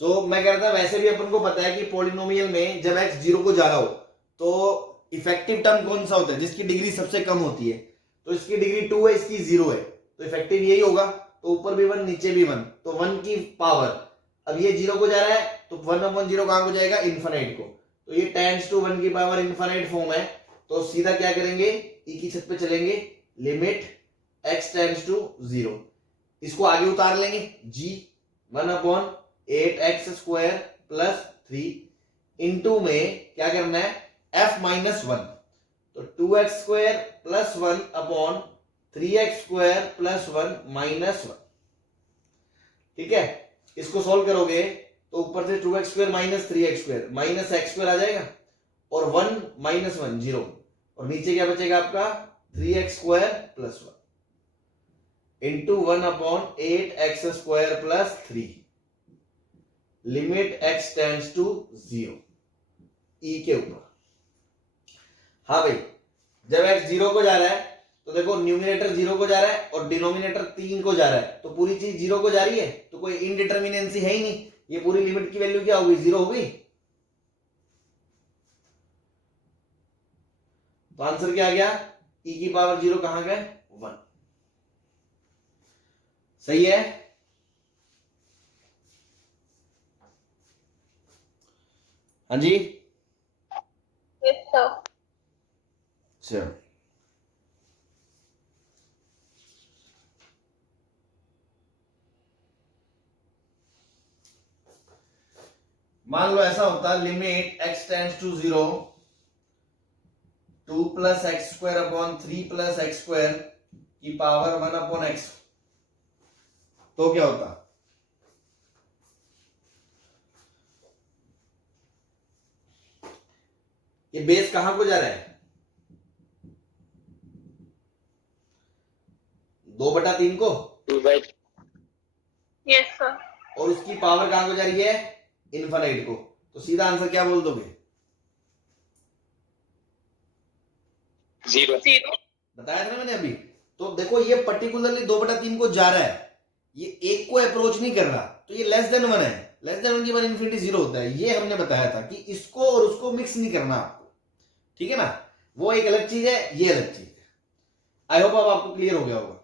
तो मैं कह रहा था वैसे भी अपन को पता है कि पॉलिनोमियल में जब x 0 को जा रहा हो तो इफेक्टिव टर्म कौन सा होता है? जिसकी डिग्री सबसे कम होती है। तो इसकी डिग्री 2 है, इसकी 0 है, तो इफेक्टिव यही होगा। तो ऊपर भी 1 नीचे भी 1, तो 1 की पावर, अब ये 0 को जा रहा है तो 1/0 कहां को जाएगा? इन्फिनिट को। तो ये टेंड्स टू 1 की पावर इन्फिनिट फॉर्म है। तो सीधा क्या करेंगे? ई की छत पे चलेंगे, लिमिट x टेंड्स टू 0, इसको आगे उतार लेंगे, g 1/8x² प्लस 3 इंटू में क्या करना है? f माइनस 1, तो 2x² plus 1 upon 3x² plus 1 minus 1। ठीक है, इसको सोल्व करोगे तो ऊपर से 2x² minus 3x² minus x² आ जाएगा, और 1 माइनस 1 0, और नीचे क्या बचेगा आपका? 3x² plus 1 into 1/8x² plus 3, limit x tends to 0, e के ऊपर। हाँ भाई, जब x 0 को जा रहा है तो देखो न्यूमिनेटर 0 को जा रहा है और डिनोमिनेटर 3 को जा रहा है, तो पूरी चीज 0 को जा रही है, तो कोई इनडिटर्मिनेंसी है ही नहीं। ये पूरी लिमिट की वैल्यू क्या होगी? 0 होगी। तो आंसर क्या आ गया? e की पावर 0 कहां गए? 1। सही है। हाँ जी, यस सर। चलो मान लो ऐसा होता है, limit x tends to 0 2 plus x² upon 3 plus x² की पावर 1/x, तो क्या होता? ये बेस कहां को जा रहा है? 2/3 को, यस सर। और उसकी पावर कहां को जा रही है? इनफाइनाइट को। तो सीधा आंसर क्या बोल दोगे? 0 बताया था ना मैंने अभी। तो देखो ये पर्टिकुलरली 2/3 को जा रहा है, ये एक को अप्रोच नहीं कर रहा, तो ये लेस देन 1 है। लेस देन 1 की बार इन्फिनिटी 0 होता है, ये हमने बताया था कि इसको और उसको मिक्स नहीं करना आपको। ठीक है ना, वो एक अलग चीज है, ये अलग चीज है। आई होप अब आपको क्लियर हो गया होगा।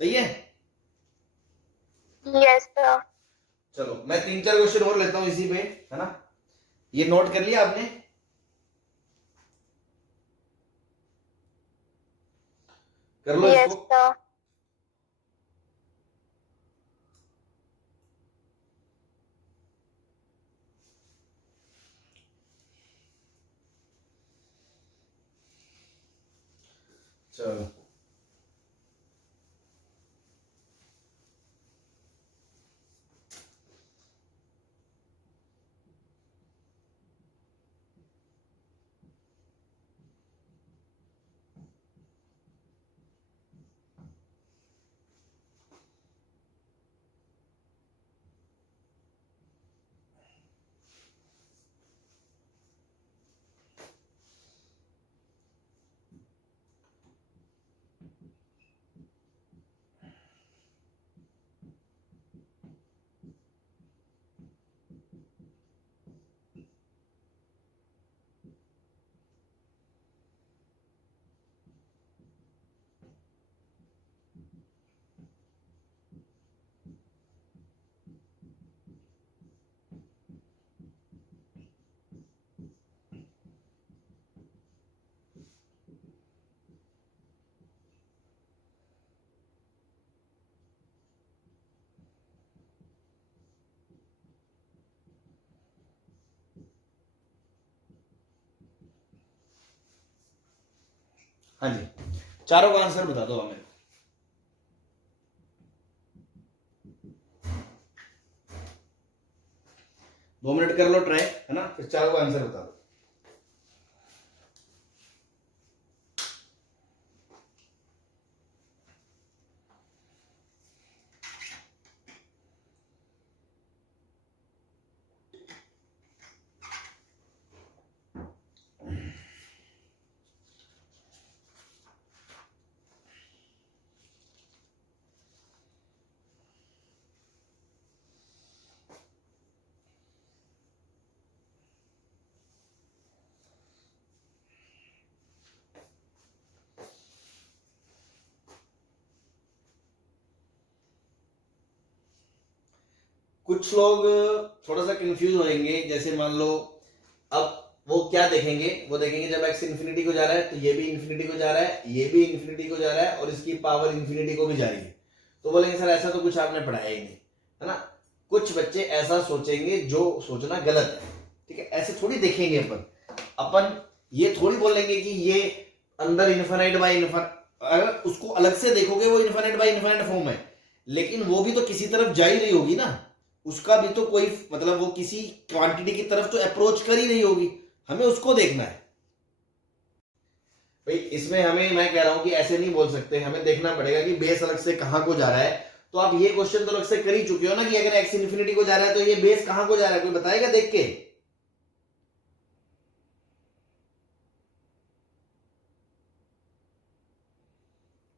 सही है। Yes sir. चलो मैं 3-4 क्वेश्चन और लेता हूं इसी पे, है ना। ये नोट कर लिया आपने? कर लो यस इसको। सर। चलो हाँ जी, चारों का आंसर बता दो हमें। दो मिनट कर लो ट्राई, है ना, फिर चारों का आंसर बता दो। कुछ लोग थोड़ा सा कंफ्यूज हो जाएंगे, जैसे मान लो अब वो क्या देखेंगे, वो देखेंगे जब x इन्फिनिटी को जा रहा है तो ये भी इन्फिनिटी को जा रहा है, ये भी इन्फिनिटी को जा रहा है और इसकी पावर इन्फिनिटी को भी जा रही है, तो बोलेंगे सर ऐसा तो कुछ आपने पढ़ाया ही नहीं, है ना। कुछ बच्चे ऐसा सोचेंगे जो सोचना गलत है, ठीक है, ऐसे थोड़ी देखेंगे अपन ये थोड़ी बोलेंगे कि ये अंदर इन्फिनाइट बाय इन्फिनाइट, अगर उसको अलग से देखोगे वो इन्फिनाइट बाय इन्फिनाइट फॉर्म है, लेकिन वो भी तो किसी तरफ जा ही रही होगी ना, उसका भी तो कोई मतलब वो किसी क्वांटिटी की तरफ तो अप्रोच कर ही रही होगी, हमें उसको देखना है भाई। इसमें हमें, मैं कह रहा हूं कि ऐसे नहीं बोल सकते, हमें देखना पड़ेगा कि बेस अलग से कहां को जा रहा है। तो आप ये क्वेश्चन तो अलग से कर ही चुके हो ना कि अगर x इन्फिनिटी को जा रहा है तो ये बेस कहां को जा रहा है, कोई बताएगा देख के?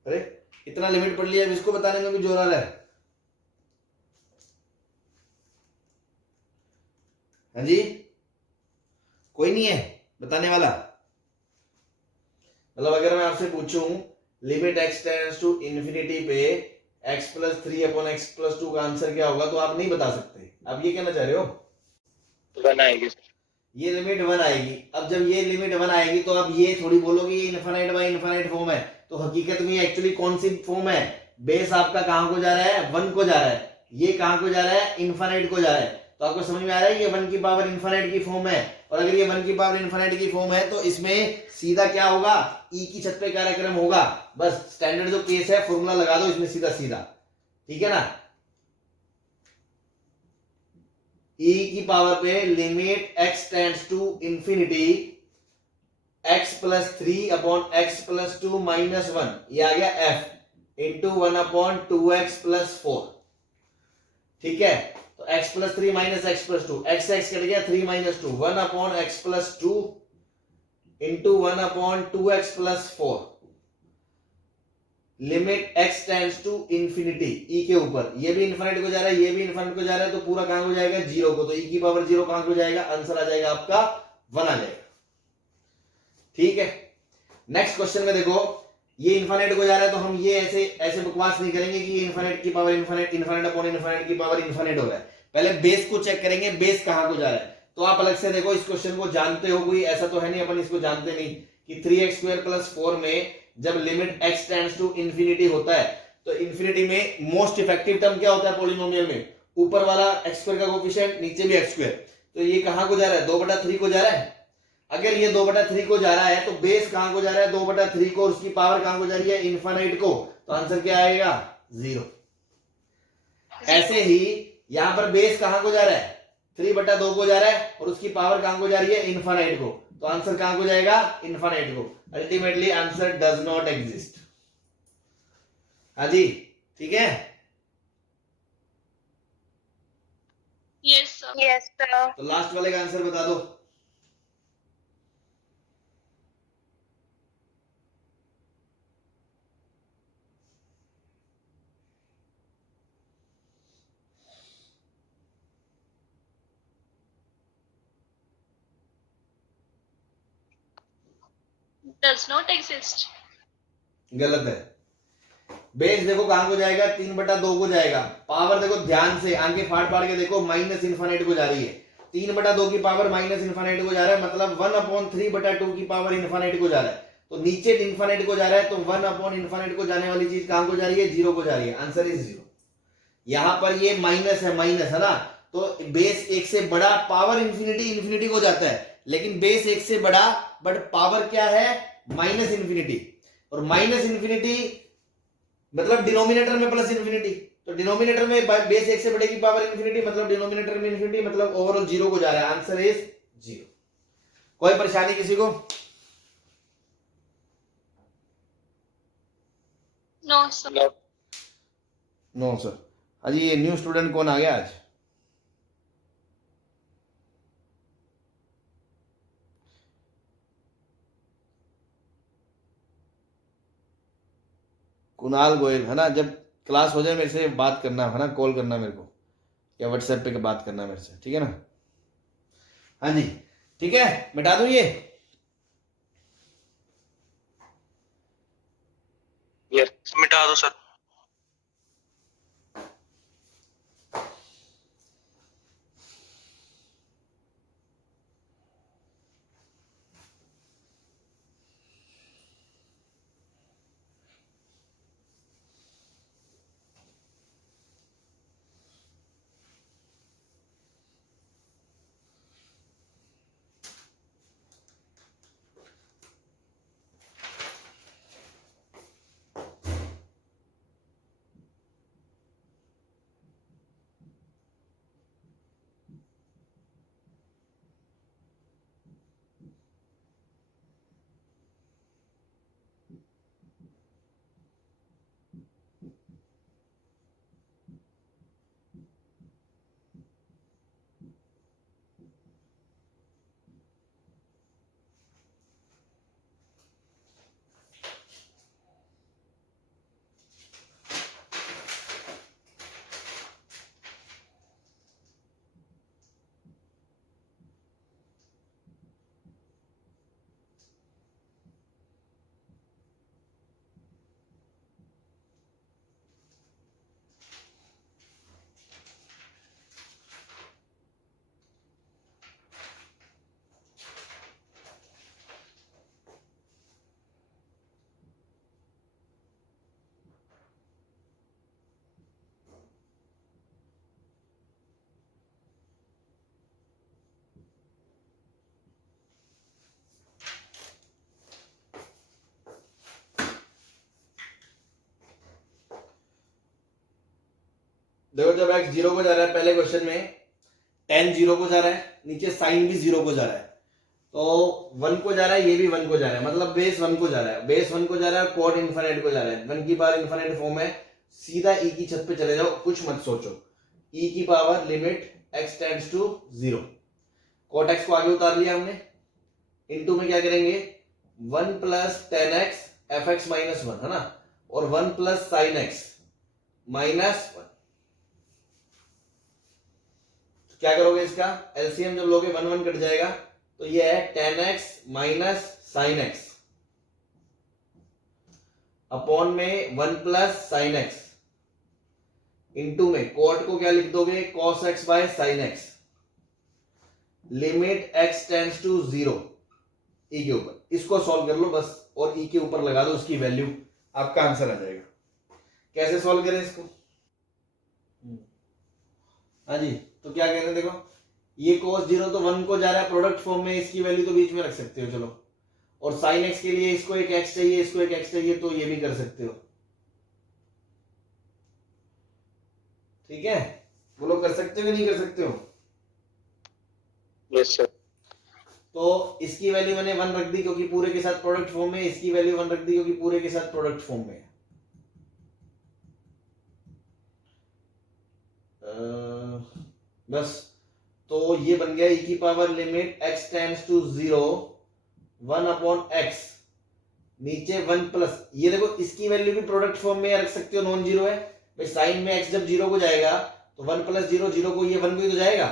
अरे इतना लिमिट पढ़ लिया, अब इसको बताने में भी जोर आ रहा है। हाँ जी, कोई नहीं है बताने वाला? मतलब अगर मैं आपसे पूछूं limit x tends to infinity पे x plus 3 upon x plus 2 का आंसर क्या होगा, तो आप नहीं बता सकते। आप ये कहना चाह रहे हो? 1 आएगी, ये लिमिट 1 आएगी। अब जब ये लिमिट 1 आएगी तो आप ये थोड़ी बोलोगे ये इनफाइनाइट बाय इनफाइनाइट फॉर्म है, तो हकीकत में एक्चुअली कौन सी फॉर्म है? बेस आपका कहां को जा रहा है? 1 को जा रहा है। ये कहां को जा रहा है? इनफाइनाइट को जा रहा है। तो आपको समझ में आ रहा है ये 1 की पावर इनफाइनाइट की फॉर्म है, और अगर ये 1 की पावर इनफाइनाइट की फॉर्म है तो इसमें सीधा क्या होगा? ई की छत पे कार्यक्रम होगा। बस स्टैंडर्ड जो केस है फॉर्मूला लगा दो इसमें सीधा सीधा, ठीक है ना। e की पावर पे limit x tends to infinity x plus 3 upon x plus 2 minus 1, ये आ गया f into 1 upon 2x plus 4, ठीक है। तो x plus 3 minus x plus 2, x cut गया 3 minus 2, 1 upon x plus 2 into 1 upon 2x plus 4, limit x tends to infinity e के ऊपर, ये भी इनफिनिटी को जा रहा है, ये भी इनफिनिटी को जा रहा है, तो पूरा कहां को जाएगा? 0 को। तो e की पावर 0 कहां को जाएगा? आंसर आ जाएगा आपका 1 आ जाएगा, ठीक है। नेक्स्ट क्वेश्चन में देखो, ये इनफिनिटी को जा रहा है तो हम ये ऐसे ऐसे बकवास नहीं करेंगे कि ये इनफिनिटी की power infinity, infinity upon infinity की पावर इनफिनिटी हो रहा है। पहले बेस को चेक करेंगे, बेस कहां को जा रहा है। तो आप अलग से देखो, इस क्वेश्चन को जानते हो, कोई ऐसा तो है नहीं अपन इसको जानते नहीं कि 3x स्क्वायर प्लस 4 में जब limit x tends to infinity होता है तो इंफिनिटी में मोस्ट इफेक्टिव टर्म क्या होता है पॉलिनोमियल में? ऊपर वाला x स्क्वायर का कोएफिशिएंट, नीचे भी x स्क्वायर। तो ये कहां को जा रहा है? 2/3 को जा रहा है। अगर ये 2/3 को जा रहा है तो बेस कहां को जा रहा है? 2/3 को, और उसकी पावर कहां को जा रही है? इनफिनिट को। तो आंसर क्या आएगा? 0। ऐसे ही यहां पर बेस कहां को जा रहा है? 3/2 को जा रहा है, और उसकी पावर कहां को जा रही है? इनफिनिट को। तो आंसर कहां को जाएगा? इनफिनिट को। Ultimately answer does not exist. हाँ जी, ठीक है। Yes, sir. Yes, sir. तो लास्ट वाले का आंसर बता दो। Does not exist. गलत है। बेस देखो कहां को जाएगा? 3/2 को जाएगा। पावर देखो ध्यान से, आंखें फाड़ फाड़ के देखो, माइनस इनफिनिट को जा रही है। 3/2 की पावर माइनस इनफिनिट को जा रहा है, मतलब 1/3/2 की पावर इनफिनिट को जा रहा है। तो नीचे इनफिनिट को जा रहा है, तो 1 इनफिनिट को जाने वाली चीज कहां को जा रही है? 0 को जा रही है। Answer is 0। यहां पर ये माइनस है ना, तो बेस 1 से बड़ा, पावर इन्फिनिटी को जाता है, लेकिन बेस 1 से बड़ा, बट पावर क्या है? Minus infinity. और माइनस इन्फिनिटी मतलब डिनोमिनेटर में प्लस इन्फिनिटी, तो डिनोमिनेटर में बेस 1 से बड़े की पावर इन्फिनिटी, मतलब डिनोमिनेटर में इन्फिनिटी, मतलब ओवरऑल 0 को जा रहा है। Answer is 0। कोई परेशानी किसी को? No, sir. No sir. अजी ये न्यू स्टूडेंट कौन आ गया आज? कुणाल गोयल, है ना। जब क्लास हो जाए मेरे से बात करना, है ना, कॉल करना मेरे को, या व्हाट्सएप पे बात करना मेरे से, ठीक है ना। हाँ जी, ठीक है, मिटा दूं ये? मिटा दो सर। देखो जब x 0 को जा रहा है, पहले क्वेश्चन में tan 0 को जा रहा है, नीचे sin भी 0 को जा रहा है, तो 1 को जा रहा है, ये भी 1 को जा रहा है, मतलब बेस 1 को जा रहा है, बेस 1 को जा रहा है, कोड इनफाइनाइट को जा रहा है, 1 की पावर इनफाइनाइट फॉर्म है, सीधा e की छत पे चले जाओ, कुछ मत सोचो, e की power limit x tends to 0, cot x को आगे उतार लिया हमने, इनटू में क्या करेंगे 1 plus ten x F x minus 1 है ना, और 1 प्लस साइन एक्स माइनस 1। क्या करोगे इसका एलसीएम जब लोगे 1 1 कट जाएगा, तो ये है tan x minus sine x upon में 1 प्लस साइन एक्स, इंटू में कोट को क्या लिख दोगे cos x by sine x, limit x tends to 0 e के ऊपर, इसको सॉल्व कर लो बस, और e के ऊपर लगा दो उसकी वैल्यू, आपका आंसर आ जाएगा। कैसे सॉल्व करें इसको? हाँ जी, तो क्या कहते हैं, देखो ये cos 0 तो 1 को जा रहा है प्रोडक्ट फॉर्म में, इसकी वैल्यू तो बीच में रख सकते हो, चलो, और sin x के लिए इसको एक x चाहिए, इसको एक x चाहिए, तो ये भी कर सकते हो, ठीक है, बोलो कर सकते हो कि नहीं कर सकते हो? Yes sir. तो इसकी वैल्यू मैंने 1 रख दी क्योंकि पूरे के साथ प्रोडक्ट फॉर्म में, इसकी वैल्यू 1 रख दी क्योंकि पूरे के साथ प्रोडक्ट फॉर्म में। बस, तो ये बन गया e की power limit x tends to 0 1 upon x, नीचे 1 प्लस, ये देखो इसकी वैल्यू भी प्रोडक्ट फॉर्म में रख सकते हो, नॉन जीरो है भाई, साइन में x जब 0 को जाएगा तो 1 प्लस 0 0 को, ये 1 को ही तो जाएगा,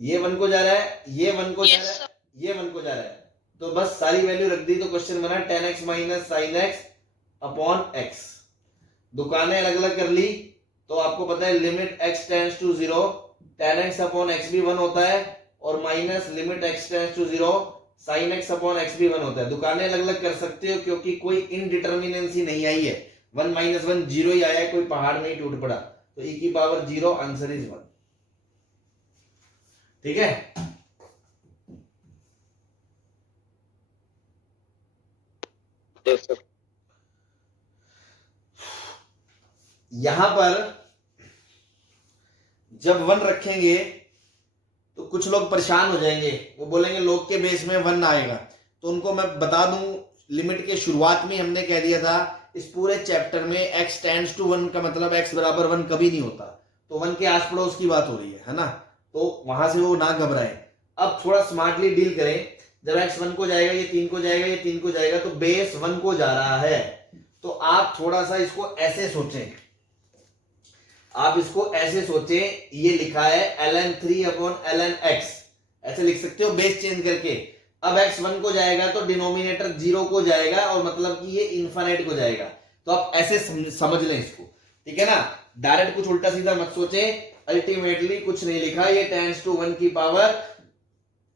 ये 1 को जा रहा है, ये 1 को जा रहा है, ये 1 को जा रहा है, तो बस सारी वैल्यू रख दी, तो क्वेश्चन बना tan x minus sine x upon x, दुकानें अलग अलग कर ली, तो आपको पता है limit x tends to 0 tan x अपॉन x भी 1 होता है, और minus limit x tends to 0 sin x अपॉन x भी 1 होता है, दुकानें अलग अलग कर सकते हो क्योंकि कोई इनडिटर्मिनेंसी नहीं आई है, 1 माइनस 1 0 ही आया है, कोई पहाड़ नहीं टूट पड़ा, तो e की पावर 0 आंसर इज 1, ठीक है। Yes sir. यहां पर जब 1 रखेंगे तो कुछ लोग परेशान हो जाएंगे, वो बोलेंगे log के बेस में 1 आएगा, तो उनको मैं बता दूं लिमिट के शुरुआत में हमने कह दिया था इस पूरे चैप्टर में x टेंड्स टू 1 का मतलब x बराबर 1 कभी नहीं होता, तो 1 के आस पड़ोस की बात हो रही है ना, तो वहां से वो ना घबराए। अब थोड़ा स्मार्टली डील करें, जब x 1 को जाएगा, ये 3 को जाएगा, ये 3 को जाएगा, तो बेस 1 को जा रहा है, तो आप थोड़ा सा इसको ऐसे सोचें, आप इसको ऐसे सोचें, ये लिखा है ln 3 अपॉन ln x, ऐसे लिख सकते हो बेस चेंज करके, अब x 1 को जाएगा तो डिनोमिनेटर 0 को जाएगा, और मतलब कि ये इनफाइनाइट को जाएगा, तो आप ऐसे समझ लें इसको, ठीक है ना, डायरेक्ट कुछ उल्टा सीधा मत सोचें, अल्टीमेटली कुछ नहीं लिखा, ये टेंड्स टू 1 की पावर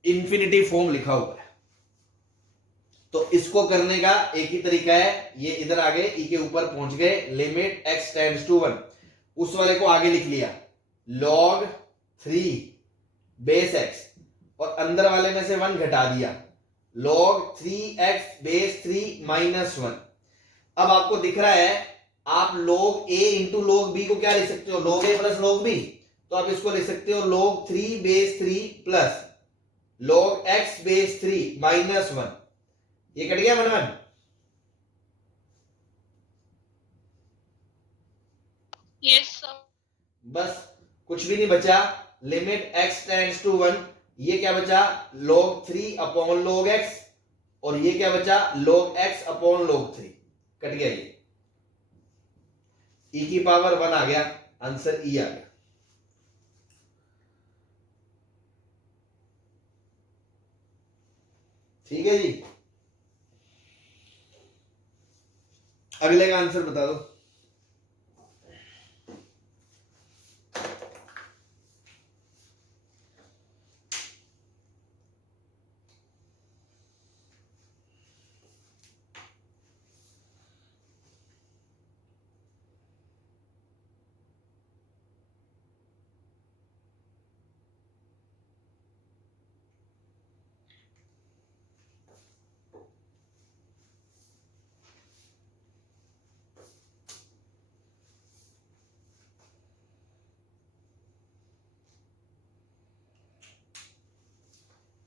इंफिनिटी फॉर्म लिखा हुआ है, तो इसको करने का एक ही तरीका है, ये इधर आगे e के ऊपर पहुंच गए, लिमिट x टेंड्स टू 1, उस वाले को आगे लिख लिया log 3 बेस x, और अंदर वाले में से 1 घटा दिया log 3x बेस 3 माइनस 1। अब आपको दिख रहा है, आप log a into log b को क्या लिख सकते हो, log a plus log b, तो आप इसको लिख सकते हो log 3 base 3 plus log x base 3 minus 1, ये कट गया 1 1, Yes, sir. बस कुछ भी नहीं बचा, लिमिट x टेंड्स टू 1, ये क्या बचा log 3 अपॉन log x, और ये क्या बचा log x upon log 3, cut गया ये, e की पावर 1 आ गया, आंसर e आ गया, ठीक है जी। अगले का आंसर बता दो।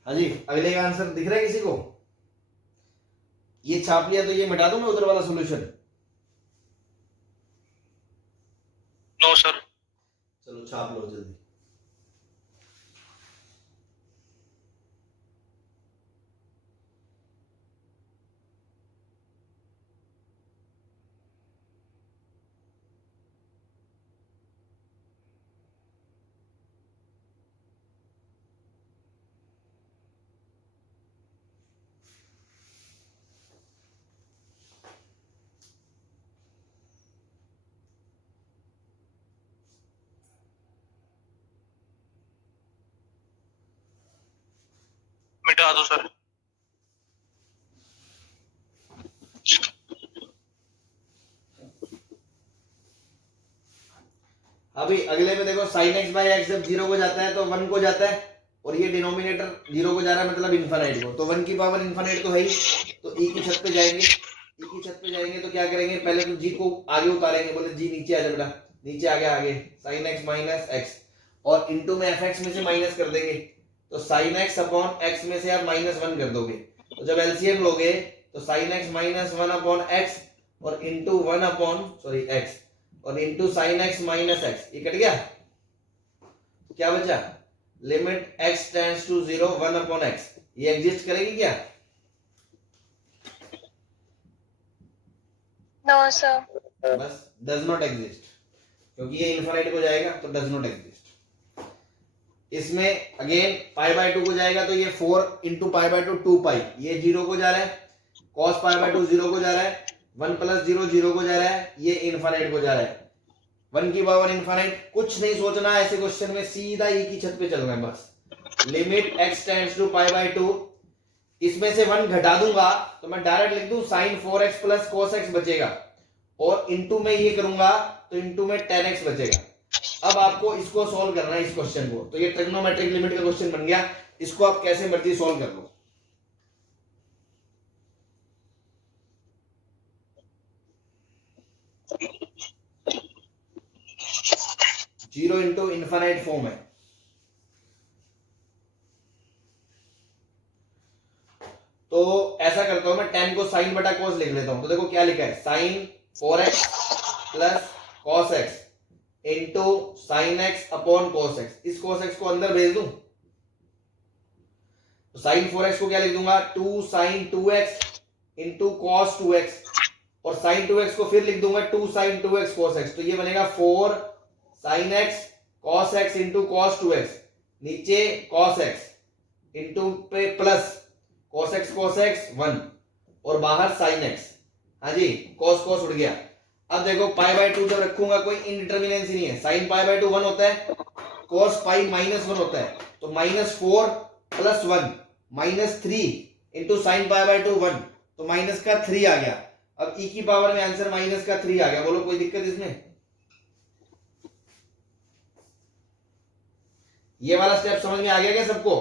हाँ जी, अगले का आंसर दिख रहा है किसी को? ये छाप लिया तो ये मिटा दूं मैं उधर वाला सॉल्यूशन? No sir. चलो छाप लो जल्दी। मिटा दो सर। अभी अगले में देखो साइन एक्स बाई एक्स जब जीरो को जाता है तो वन को जाता है, और ये डिनोमिनेटर जीरो को जा रहा है मतलब इन्फानाइट को, तो वन की पावर इन्फानाइट तो है ही, तो ई की छत पे जाएंगे। ई की छत पे जाएंगे तो क्या करेंगे, पहले तो जी को आगे उतारेंगे, बोले जी नीचे आ जा बेटा, नीचे आ गया आगे, साइन एक्स माइनस एक्स, और इंटू में एफ एक्स में से माइनस कर देंगे, तो साइन एक्स अपॉन एक्स में से आप माइनस वन कर दोगे, तो जब एलसीएम लोगे तो sine X minus one upon X और into one upon sorry X और into sine X minus X, ये कट गया, तो क्या बचा, limit x tends to zero one upon X, ये एग्जिस्ट करेगी क्या? No, sir. बस डज नॉट एग्जिस्ट, क्योंकि ये इनफाइनाइट को जाएगा तो डज नॉट एग्जिस्ट। इसमें अगेन पाई बाय टू को जाएगा तो ये 4 इंटू पाई बाय टू 2 पाई, ये जीरो को जा रहा है, cos pi by to zero को जा रहा है, 1 प्लस जीरो जीरो को जा रहा है, ये इनफाइनाइट को जा रहा है, 1 की पावर इनफाइनाइट, कुछ नहीं सोचना ऐसे क्वेश्चन में, सीधा ई की छत पे चलना है बस। Limit x tends to pi by two, इसमें से 1 घटा दूंगा तो मैं डायरेक्ट लिख दूं sign 4x plus cos x बचेगा, और इंटू में ये करूंगा तो इंटू में 10x बचेगा। अब आपको इसको सॉल्व करना है इस क्वेश्चन को, तो ये ट्रिग्नोमेट्रिक लिमिट का क्वेश्चन बन गया, इसको आप कैसे मर्जी सॉल्व कर लो। जीरो इंटू इनफाइनाइट फॉर्म है, तो ऐसा करता हूं मैं 10 को साइन बटा cos लिख लेता हूं, तो देखो क्या लिखा है, sine 4x plus cos x into sine x upon cos x, इस cos x को अंदर भेज दूं, तो साइन 4x को क्या लिख दूंगा, 2 sign 2x into cos 2x, और साइन 2x को फिर लिख दूंगा 2 साइन 2x cos x, तो ये बनेगा 4 sine x cos x into cos 2x, नीचे cos x इंटू पे प्लस cos x 1 और बाहर sin x, हाँ जी cos cos उड़ गया। अब देखो पाई बाय टू जब रखूंगा कोई इनडिटर्मिनेंसी नहीं है, साइन पाई बाय टू 1 होता है, cos पाई माइनस 1 होता है, तो minus 4 plus 1 minus 3 into sine pi by to 1, तो माइनस का 3 आ गया। अब e की पावर में आंसर माइनस का 3 आ गया, बोलो कोई दिक्कत इसमें? ये वाला स्टेप समझ में आ गया क्या सबको?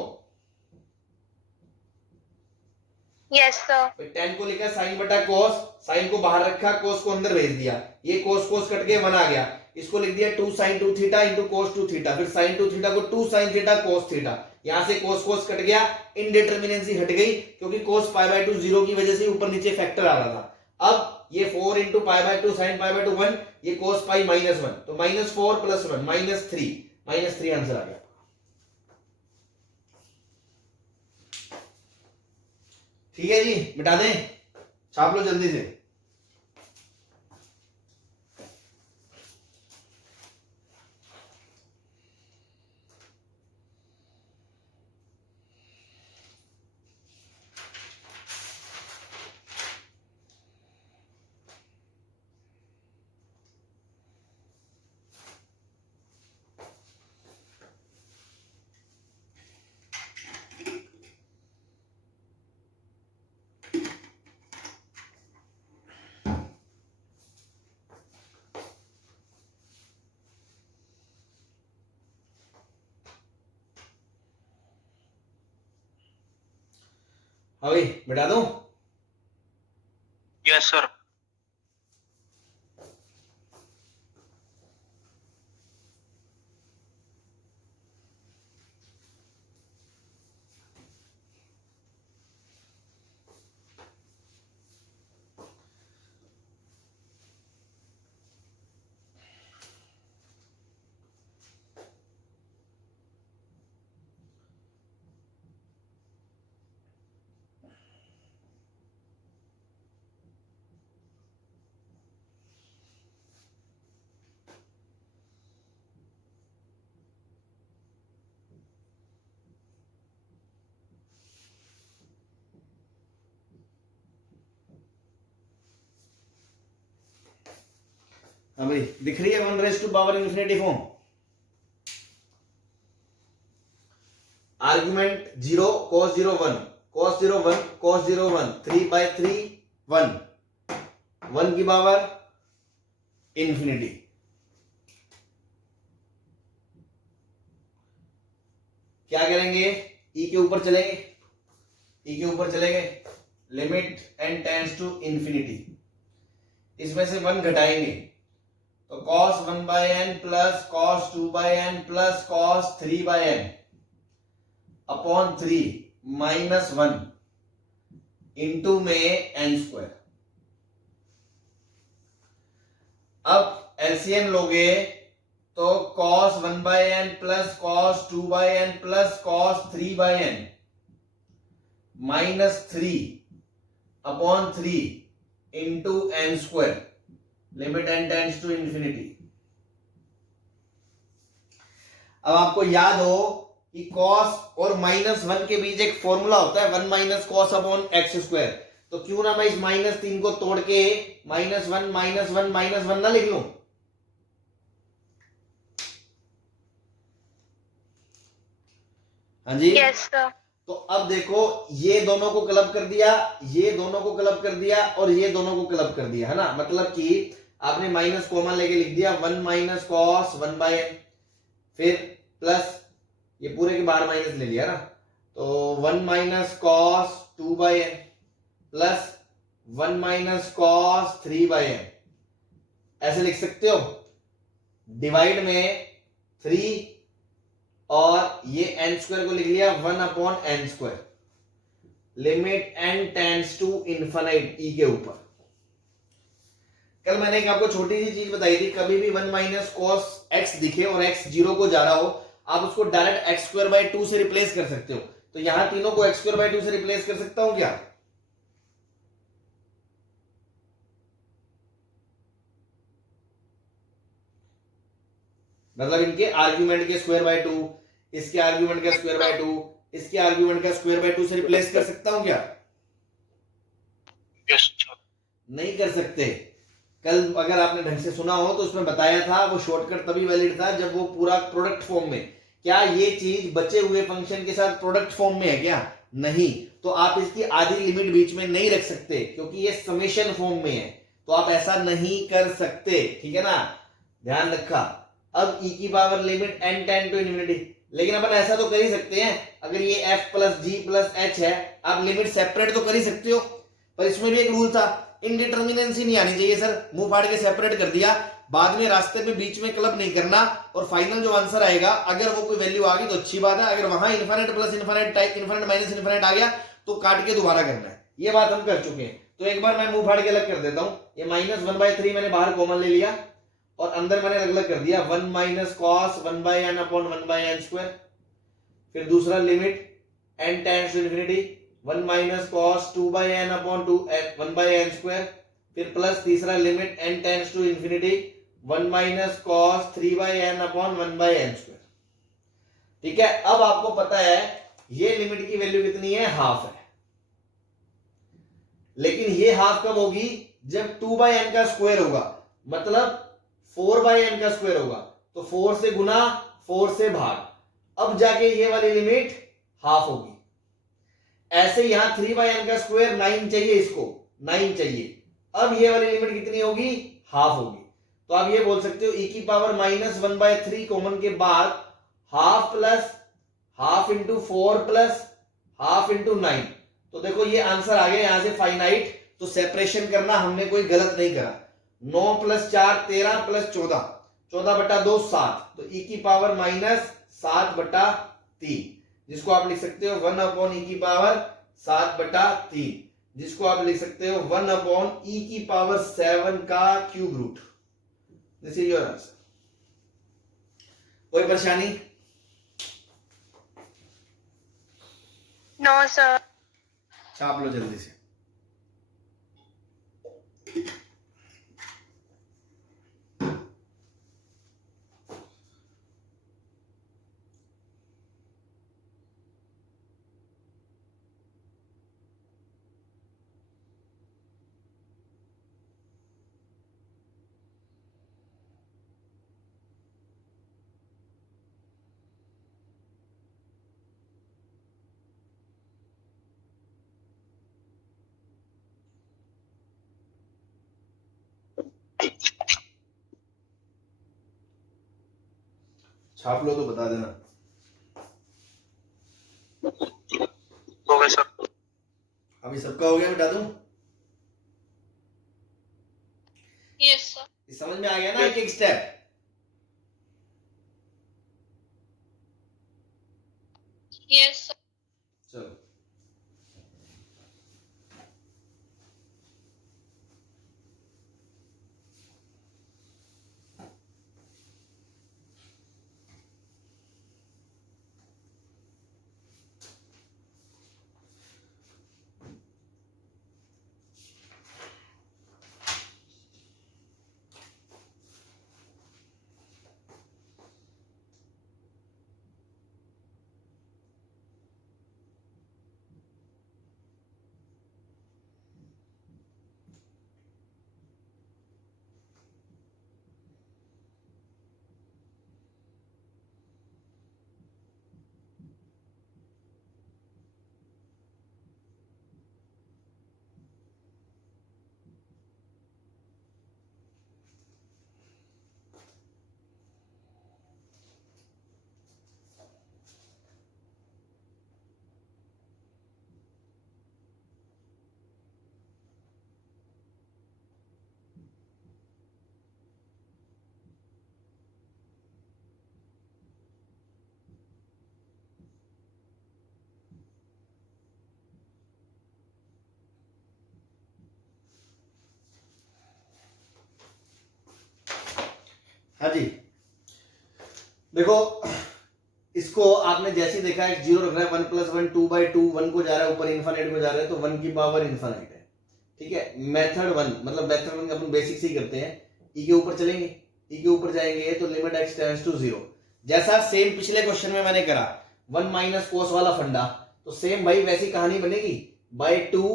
Yes, sir. 10 को लिखा साइन बटा cos, साइन को बाहर रखा, cos को अंदर भेज दिया, ये cos cos कट के 1 आ गया, इसको लिख दिया 2 sine 2 theta into cos 2 theta, फिर साइन 2 थीटा को 2 साइन थीटा cos थीटा, यहां से cos cos कट गया, इनडिटर्मिनेंसी हट गई, क्योंकि cos पाई बाय 2 जीरो की वजह से ऊपर नीचे फैक्टर आ रहा था। अब ये 4 into pi bye 2 sine pi by to 1, ये cos पाई माइनस 1, तो माइनस 4 प्लस 1 माइनस 3 आंसर आ गया। ठीक है जी, मिटा दें, छाप लो जल्दी से। हाँ भाई मिटा दूं? Yes sir. हाँ भाई, दिख रही है 1 raise to power infinity form. Argument 0 cos 0 1 cos 0 1 cos 0 1 3/3 1 1 की पावर इन्फिनिटी। क्या करेंगे, ई के ऊपर चलेंगे, ई के ऊपर चलेंगे, limit n tends to infinity, इसमें से 1 घटाएंगे तो cos 1/n plus cos 2/n plus cos 3/n upon 3 minus 1 into में n स्क्वायर। अब एलसीएम लोगे तो cos 1/n plus cos 2/n plus cos 3/n minus 3 upon 3 into n square, limit n tends to infinity. अब आपको याद हो कि cos और -1 के बीच एक फॉर्मूला होता है 1 minus cos upon x square. तो क्यों ना मैं इस -3 को तोड़ के -1 -1 ना लिख लूं। हाँ जी, Yes, sir. तो अब देखो ये दोनों को क्लब कर दिया, ये दोनों को क्लब कर दिया और ये दोनों को क्लब कर दिया, है ना। मतलब कि आपने माइनस कॉमन लेके लिख दिया 1 माइनस कॉस 1/n, फिर प्लस ये पूरे के बाहर माइनस ले लिया ना, तो 1 minus cos 2/n plus 1 minus cos 3/n, ऐसे लिख सकते हो। डिवाइड में 3 और ये n स्क्वायर को लिख लिया 1 upon n square, limit n tends to infinite E के ऊपर। कल मैंने एक आपको छोटी सी चीज बताई थी, कभी भी 1 माइनस कॉस x दिखे और x 0 को जा रहा हो, आप उसको डायरेक्ट x²/2 से रिप्लेस कर सकते हो। तो यहां तीनों को x²/2 से रिप्लेस कर सकता हूं क्या? मतलब इनके आर्ग्यूमेंट के स्क्वायर/2, इसके आर्ग्यूमेंट का स्क्वायर/2, इसके आर्ग्यूमेंट का स्क्वायर/2 से रिप्लेस कर सकता हूं क्या? Yes sir. नहीं कर सकते। कल अगर आपने ढंग से सुना हो तो उसमें बताया था, वो शॉर्टकट तभी वैलिड था जब वो पूरा प्रोडक्ट फॉर्म में। क्या ये चीज बचे हुए फंक्शन के साथ प्रोडक्ट फॉर्म में है क्या? नहीं। तो आप इसकी आधी लिमिट बीच में नहीं रख सकते क्योंकि ये समेशन फॉर्म में है, तो आप ऐसा नहीं कर सकते, ठीक है ना, ध्यान रखा। अब e की power limit n tend to infinity, लेकिन अपन ऐसा तो कर ही सकते हैं, अगर ये f plus g plus h है, आप लिमिट सेपरेट तो कर ही सकते हो, पर इसमें भी एक रूल था, इनडिटर्मिनेंसी नहीं आनी चाहिए सर, मुंह फाड़ के सेपरेट कर दिया, बाद में रास्ते में बीच में क्लब नहीं करना, और फाइनल जो आंसर आएगा अगर वो कोई वैल्यू आ गई तो अच्छी बात है, अगर वहां infinite plus infinite type infinite minus infinite आ गया तो काट के दोबारा करना है, ये बात हम कर चुके हैं। तो एक बार मैं मुंह फाड़ के अलग कर देता हूं, ये -1/3 मैंने बाहर कॉमन ले लिया और अंदर मैंने अलग अलग कर दिया 1 minus cos 1/n upon 1/n square, फिर दूसरा limit n tends to infinity 1 minus cos 2/n upon 1/n square, फिर प्लस तीसरा limit n tends to infinity 1 minus cos 3/n upon 1/n square. ठीक है, अब आपको पता है ये लिमिट की वैल्यू कितनी है, हाफ है, लेकिन ये हाफ कब होगी, जब 2/n का स्क्वायर होगा, मतलब 4/n का स्क्वायर होगा, तो 4 से गुना 4 से भाग, अब जाके ये वाली लिमिट हाफ होगी। ऐसे यहां 3/n का स्क्वायर 9 चाहिए, इसको 9 चाहिए, अब ये वाली लिमिट कितनी होगी, हाफ होगी। तो आप ये बोल सकते हो e की पावर -1/3 कॉमन के बाद half plus half into 4 plus half into 9, तो देखो ये आंसर आ गया यहां से फाइनाइट, तो सेपरेशन करना हमने कोई गलत नहीं करा। 9 + 4 13 + 14 14/2 7, तो e की पावर -7/3, जिसको आप लिख सकते हो 1 अपॉन e की पावर 7/3, जिसको आप लिख सकते हो 1 अपॉन e की पावर 7 का cube root. This is your answer. कोई परेशानी? No, sir. छाप लो जल्दी से। छाप लो तो बता देना। हो गए सर। अभी सबका हो गया, बता दूं? Yes, sir. ये समझ में आ गया ना एक एक स्टेप? Yes, sir. चलो हाँ जी, देखो इसको आपने जैसे देखा है जीरो रख रहा है, 1 + 1 2/2, 1 को जा रहा है ऊपर, इन्फिनिट को जा रहा है, तो 1 की पावर इन्फिनिट है। ठीक है, मेथड 1 मतलब मेथड 1 अपन बेसिक से ही करते हैं। ई के ऊपर चलेंगे, ई के ऊपर जाएंगे तो लिमिट x टेंड्स टू 0, जैसा सेम पिछले क्वेश्चन में मैंने करा 1 माइनस कोस वाला फंडा, तो सेम भाई वैसी कहानी बनेगी। बाय 2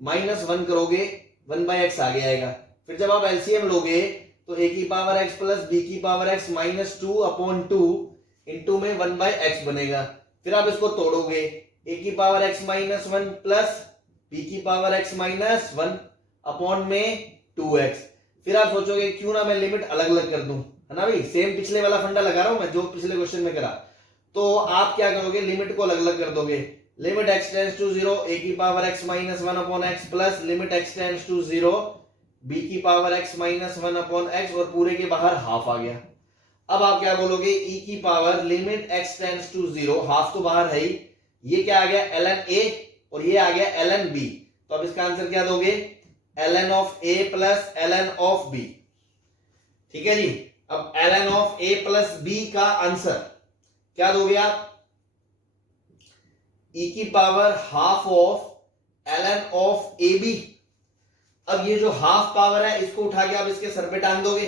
माइनस 1 करोगे 1/x आगे आएगा। फिर जब आप एलसीएम लोगे तो a की पावर x प्लस b की पावर x माइनस 2/2 इंटू में 1/x बनेगा। फिर आप इसको तोड़ोगे, a की power x minus 1 plus b की पावर x माइनस 1 अपॉन में 2x। फिर आप सोचोगे क्यों ना मैं लिमिट अलग अलग कर दूं, है ना भाई, सेम पिछले वाला फंडा लगा रहा हूं मैं जो पिछले क्वेश्चन में करा। तो आप क्या करोगे, लिमिट को अलग अलग कर दोगे। Limit x tends to 0 a की power x minus 1 upon x plus limit x tends to 0 b की power x minus 1 upon x, और पूरे के बाहर हाफ आ गया। अब आप क्या बोलोगे, e की power limit x tends to 0, half तो बाहर है ही, ये क्या आ गया ln a और ये आ गया ln b। तो अब इसका आंसर क्या दोगे, ln of a plus ln of b। ठीक है जी, अब ln of a plus b का आंसर क्या दोगे आप, e की power half of ln of ab। अब ये जो हाफ पावर है इसको उठा के आप इसके सर पे टांग दोगे,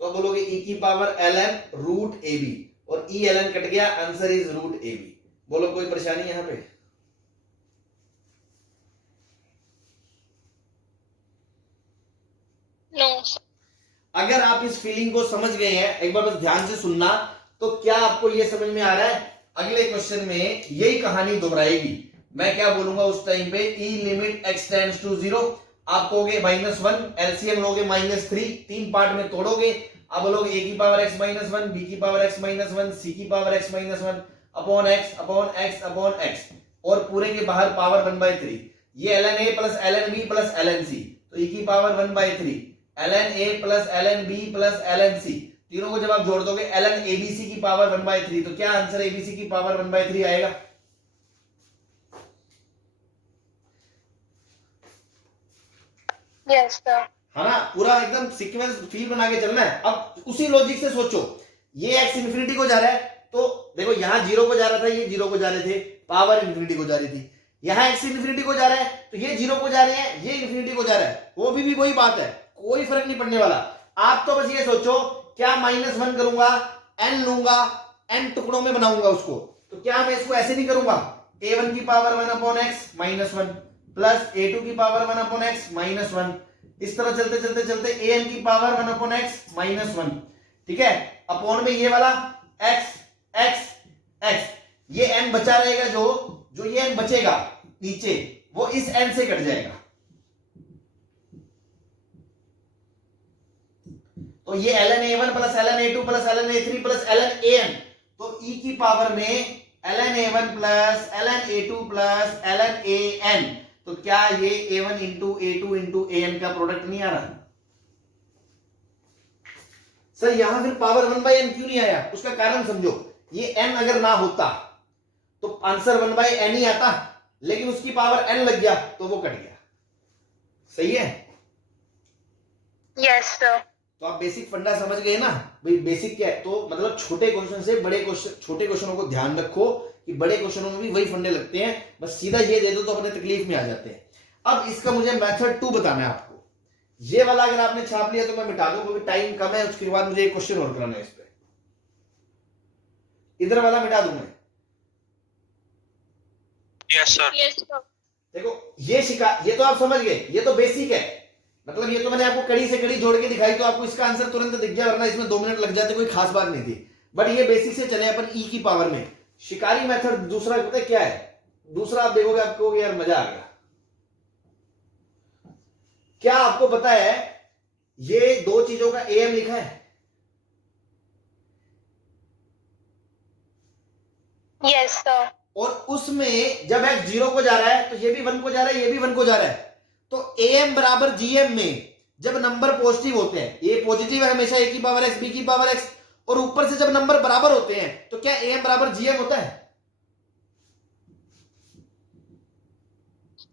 तो बोलोगे e की पावर ln रूट ab, और e ln कट गया, आंसर इज रूट ab। बोलो कोई परेशानी यहां पे? No, sir. अगर आप इस फीलिंग को समझ गए हैं, एक बार बस ध्यान से सुनना, तो क्या आपको यह समझ में आ रहा है, अगले क्वेश्चन में यही कहानी दोहराएगी। मैं क्या बोलूंगा उस टाइम पे, e limit x tends to 0, आप कहोगे -1, एलसीएम लोगे -3, 3 पार्ट में तोड़ोगे। अब बोलोगे a की पावर x माइनस 1, b की पावर x माइनस 1, c की power x minus 1 upon x अपॉन x अपॉन x, और पूरे के बाहर पावर 1/3। ये ln a plus ln b plus ln c, तो e की power 1/3 ln a plus ln b plus ln c, तीनों को जब आप जोड़ दोगे ln abc की पावर 1/3, तो क्या आंसर abc की पावर 1/3 आएगा? Yes, sir. है ना, पूरा एकदम सीक्वेंस फील बना के चलना है। अब उसी लॉजिक से सोचो, ये x इंफिनिटी को जा रहा है, तो देखो यहां 0 को जा रहा था, ये 0 को जा रहे थे, पावर इंफिनिटी को जा रही थी। यहां x इंफिनिटी को जा रहा है, तो ये 0 को जा रहे हैं, ये इंफिनिटी को जा रहा है, वो भी वही बात है, कोई फर्क नहीं पड़ने वाला। आप तो बस ये सोचो, क्या -1 करूंगा, n लूंगा, n टुकड़ों में बनाऊंगा उसको, तो क्या मैं इसको ऐसे नहीं करूंगा, a1 की power 1 upon x minus 1 plus a2 की पावर 1 अपॉन x माइनस 1, इस तरह चलते चलते चलते an की पावर 1 अपॉन x माइनस 1, ठीक है, अपॉन में ये वाला x x x, ये n बचा रहेगा, जो ये n बचेगा नीचे, वो इस n से कट जाएगा। तो ये ln a1 plus ln a2 plus ln a3 plus ln an, तो e की पावर में ln a1 plus ln a2 plus ln an, तो क्या ये a1 into a2 into an का प्रोडक्ट नहीं आ रहा? सर यहां फिर पावर 1/n क्यों नहीं आया? उसका कारण समझो, ये n अगर ना होता तो आंसर 1/n ही आता, लेकिन उसकी पावर n लग गया तो वो कट गया। सही है? Yes, sir. तो आप बेसिक फंडा समझ गए ना भाई, बेसिक क्या है? तो मतलब छोटे क्वेश्चन से बड़े क्वेश्चन, छोटे क्वेश्चनों को ध्यान रखो कि बड़े क्वेश्चनों में भी वही फंडे लगते हैं, बस सीधा ये दे दो तो अपने तकलीफ में आ जाते हैं। अब इसका मुझे मेथड 2 बताना है आपको। ये वाला अगर आपने छाप लिया तो मैं मिटा दूं क्योंकि टाइम कम है, उसके बाद मुझे एक क्वेश्चन और कराना है इस पे। इधर वाला मिटा दूं मैं? Yes, sir. Yes, sir. देखो ये तो आप समझ गए, ये तो बेसिक है, मतलब ये तो मैंने आपको कड़ी से कड़ी जोड़ के दिखाई तो आपको इसका आंसर तुरंत दिख गया, वरना इसमें 2 मिनट लग जाते, कोई खास बात नहीं थी। बट ये बेसिक से चले अपन ई की पावर में। शिकारी मेथड दूसरा पता है क्या है? दूसरा आप देखोगे आपको यार मजा आ गया। क्या आपको पता है ये दो चीजों का एम लिखा है? Yes, sir. और उसमें जब x 0 को जा रहा है तो ये भी 1 को जा रहा है, ये भी 1 को जा रहा है, तो am बराबर gm में जब नंबर पॉजिटिव होते हैं, ये पॉजिटिव है हमेशा a की पावर x b की पावर x, और ऊपर से जब नंबर बराबर होते हैं तो क्या am बराबर gm होता है?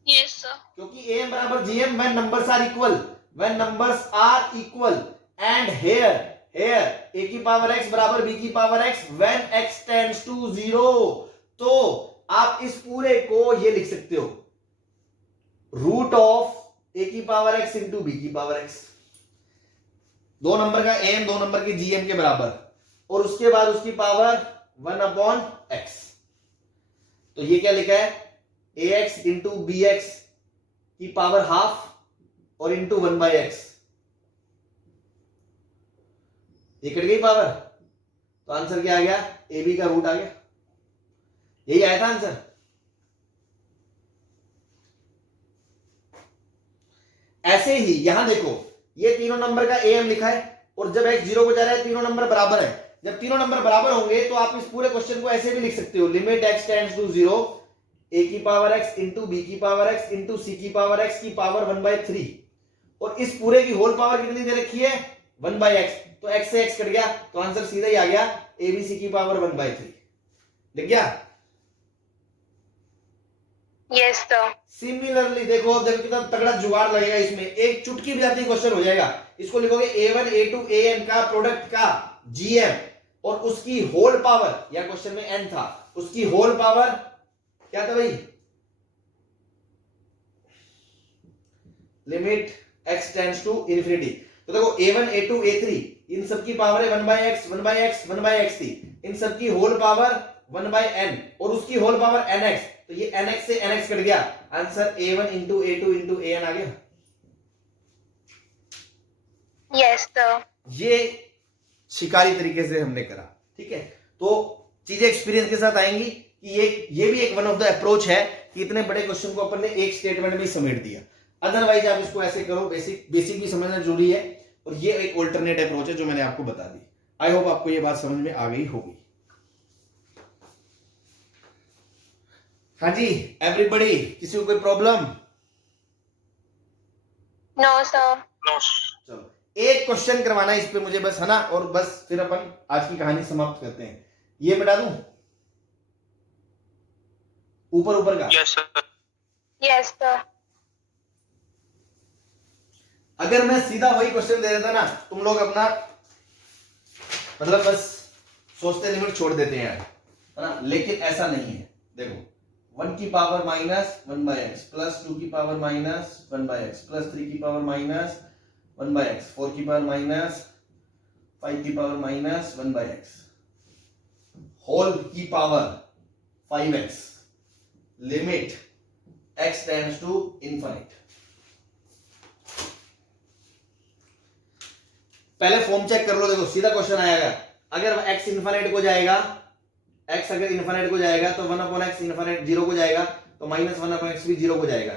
Yes, sir. क्योंकि am बराबर gm when numbers are equal, when numbers are equal, and here a की पावर x बराबर b की power x when x tends to 0, तो आप इस पूरे को ये लिख सकते हो रूट ऑफ a की पावर x इंटू b की पावर x, 2 नंबर का am 2 नंबर के gm के बराबर, और उसके बाद उसकी पावर 1/x। तो ये क्या लिखा है? ax इंटू bx की पावर हाफ और इंटू 1/x। ये कट गई पावर, तो आंसर क्या आ गया? ab का रूट आ गया। यही आया था आंसर। ऐसे ही यहां देखो, ये तीनों नंबर का am लिखा है, और जब x 0 को जा रहा है तीनों नंबर बराबर है, जब तीनों नंबर बराबर होंगे तो आप इस पूरे क्वेश्चन को ऐसे भी लिख सकते हो, limit x tends to 0 a की पावर x इंटू b की पावर x इंटू c की पावर x की पावर 1/3, और इस पूरे की होल पावर कितनी दे रखी है? 1/x, तो x से x कट गया तो आंसर सीधा ही आ गया, abc की पावर 1/3। लिख गया? Yes, sir. सिमिलरली देखो, देखो कितना तगड़ा जुगाड़ लगेगा इसमें, एक चुटकी बजाते क्वेश्चन हो जाएगा। इसको लिखोगे a1 a2 an का प्रोडक्ट का gm और उसकी होल पावर, या क्वेश्चन में n था, उसकी होल पावर क्या था भाई? Limit x tends to infinity. तो देखो a1 a2 a3 इन सब की पावर है 1/x 1/x 1/x थी, इन सब की होल पावर 1/n और उसकी होल पावर nx, तो ये nx से nx कट गया, answer a1 into a2 into an आ गया। Yes, sir. ये शिकारी तरीके से हमने करा, ठीक है। तो चीजें एक्सपीरियंस के साथ आएंगी कि ये भी एक वन ऑफ द अप्रोच है कि इतने बड़े क्वेश्चन को अपन ने एक स्टेटमेंट में समेट दिया। अदरवाइज आप इसको ऐसे करो, बेसिक भी समझना जरूरी है, और ये एक ऑल्टरनेट अप्रोच है जो मैंने आपको बता दी। आई होप आपको ये बात समझ में आ गई होगी। हाँ जी एवरीबॉडी, किसी को कोई प्रॉब्लम? No, sir. No. चलो एक क्वेश्चन करवाना है इस पे मुझे बस, है ना, और बस फिर अपन आज की कहानी समाप्त करते हैं। ये मिटा दूं ऊपर ऊपर का? Yes, sir. Yes, sir. अगर मैं सीधा वही क्वेश्चन दे देता ना, तुम लोग अपना मतलब बस सोचते लिमिट छोड़ देते हैं यार, है ना, लेकिन ऐसा नहीं है। देखो 1 की पावर माइनस 1/x प्लस 2 की पावर माइनस 1/x प्लस 3 की पावर माइनस 1/x 4 की पावर माइनस 5 की पावर माइनस 1/x होल की power 5x limit x tends to infinite. पहले फॉर्म चेक कर लो, देखो सीधा क्वेश्चन आएगा, अगर x इनफिनिट को जाएगा, x अगर इनफिनिट को जाएगा तो 1/x इनफिनिट 0 को जाएगा, तो माइनस 1/x भी 0 को जाएगा,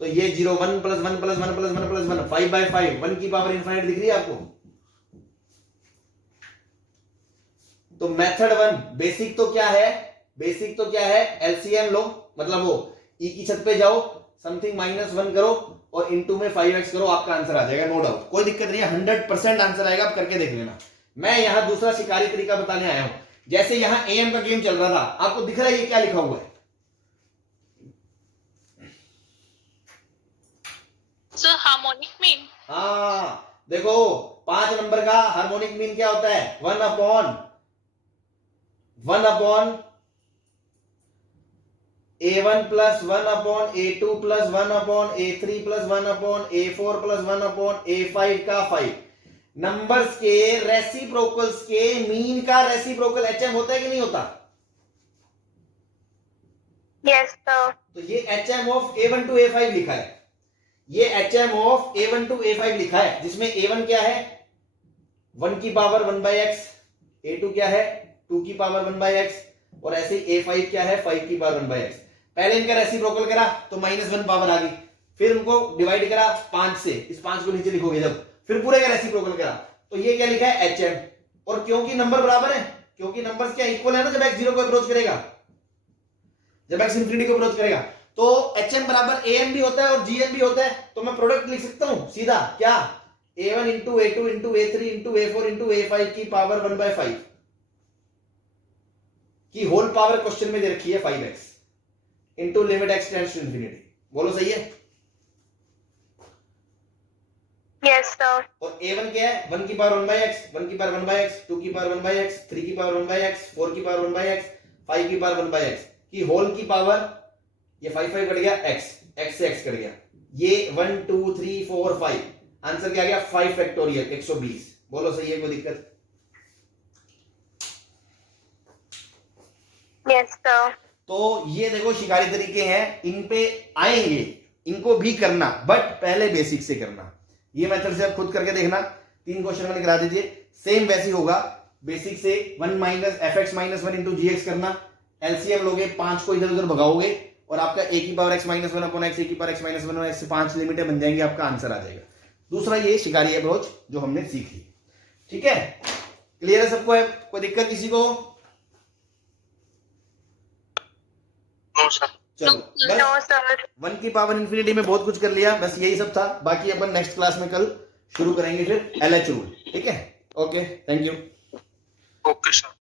तो ये 0 1 प्लस 1 प्लस 1 प्लस 1 प्लस 1 5/5 1 की पावर इनफिनिट दिख रही है आपको? तो मेथड 1 बेसिक तो क्या है एलसीएम लो, मतलब वो ई की छत पे जाओ, समथिंग -1 करो और इनटू में 5x करो, आपका आंसर आ जाएगा, नो डाउट, कोई दिक्कत नहीं है, 100% आंसर आएगा, आप करके देख लेना। मैं यहां दूसरा शिकारी तरीका बताने आया हूं। जैसे यहां एएम का गेम चल रहा था, आपको दिख रहा है ये क्या लिखा हुआ है? Sir harmonic mean. हाँ देखो 5 नंबर का हार्मोनिक मीन क्या होता है? 1 upon A1 plus 1 upon A2 plus 1 upon A3 plus 1 upon A4 plus 1 upon A5 का 5 नंबर्स के रेसिप्रोकल्स के मीन का रेसिप्रोकल HM होता है कि नहीं होता? Yes, sir. तो ये HM of A1 to A5 लिखा है, ये HM of A1 to A5 लिखा है, जिसमें A1 क्या है 1 की पावर 1/x, A2 क्या है 2 की पावर 1/x और ऐसे A5 क्या है 5 की पावर 1/x। पहले इनका रेसिप्रोकल करा तो -1 पावर आ गई, फिर उनको डिवाइड करा 5 से, इस 5 को नीचे लिखोगे जब, फिर पूरे का रेसिप्रोकल करा तो ये क्या लिखा है HM। और क्योंकि नंबर बराबर है, क्योंकि नंबर्स क्या इक्वल है ना, जब x 0 को अप्रोच करेगा, जब x इंफिनिटी को अप्रोच करेगा तो HM बराबर AM भी होता है और GM भी होता है, तो मैं प्रोडक्ट लिख सकता हूं सीधा, क्या A1 into A2 into A3 into A4 into A5 की पावर 1/5 की होल पावर क्वेश्चन में दे रखी है 5x into limit x tends to infinity. बोलो सही है? Yes, sir. और A1 क्या है 1 की पावर 1/x, 1 की पावर 1/x, 2 की पावर 1/x, 3 की पावर 1/x, 4 की पावर 1/x, 5 की पावर 1/x की होल की पावर, ये 5 कट गया x से x कट गया, ये 1 2 3 4 5, आंसर क्या आ गया 5 फैक्टोरियल 120। बोलो सही है, कोई दिक्कत? Yes, sir. तो ये देखो शिकारी तरीके हैं, इन पे आएंगे, इनको भी करना, बट पहले बेसिक से करना। ये मेथड से आप खुद करके देखना, 3 क्वेश्चन मैंने करा दीजिए, सेम वैसे ही होगा। बेसिक से 1 minus fx minus 1 into gx करना, एलसीएम लोगे, 5 को इधर उधर भगाओगे और आपका a की power x minus 1 upon x, a की पावर x माइनस 1 और x से 5 लिमिटें बन जाएंगी, आपका आंसर आ जाएगा। दूसरा ये शिकारी अप्रोच जो हमने सीख ली, ठीक है? क्लियर है सबको? है कोई दिक्कत किसी को? No sir. चलो बस No, sir. 1 की पावर इंफिनिटी में बहुत कुछ कर लिया, बस यही सब था। बाकी अपन नेक्स्ट क्लास में कल शुरू करेंगे फिर LH रूल, ठीक है? Okay, thank you. Okay sir.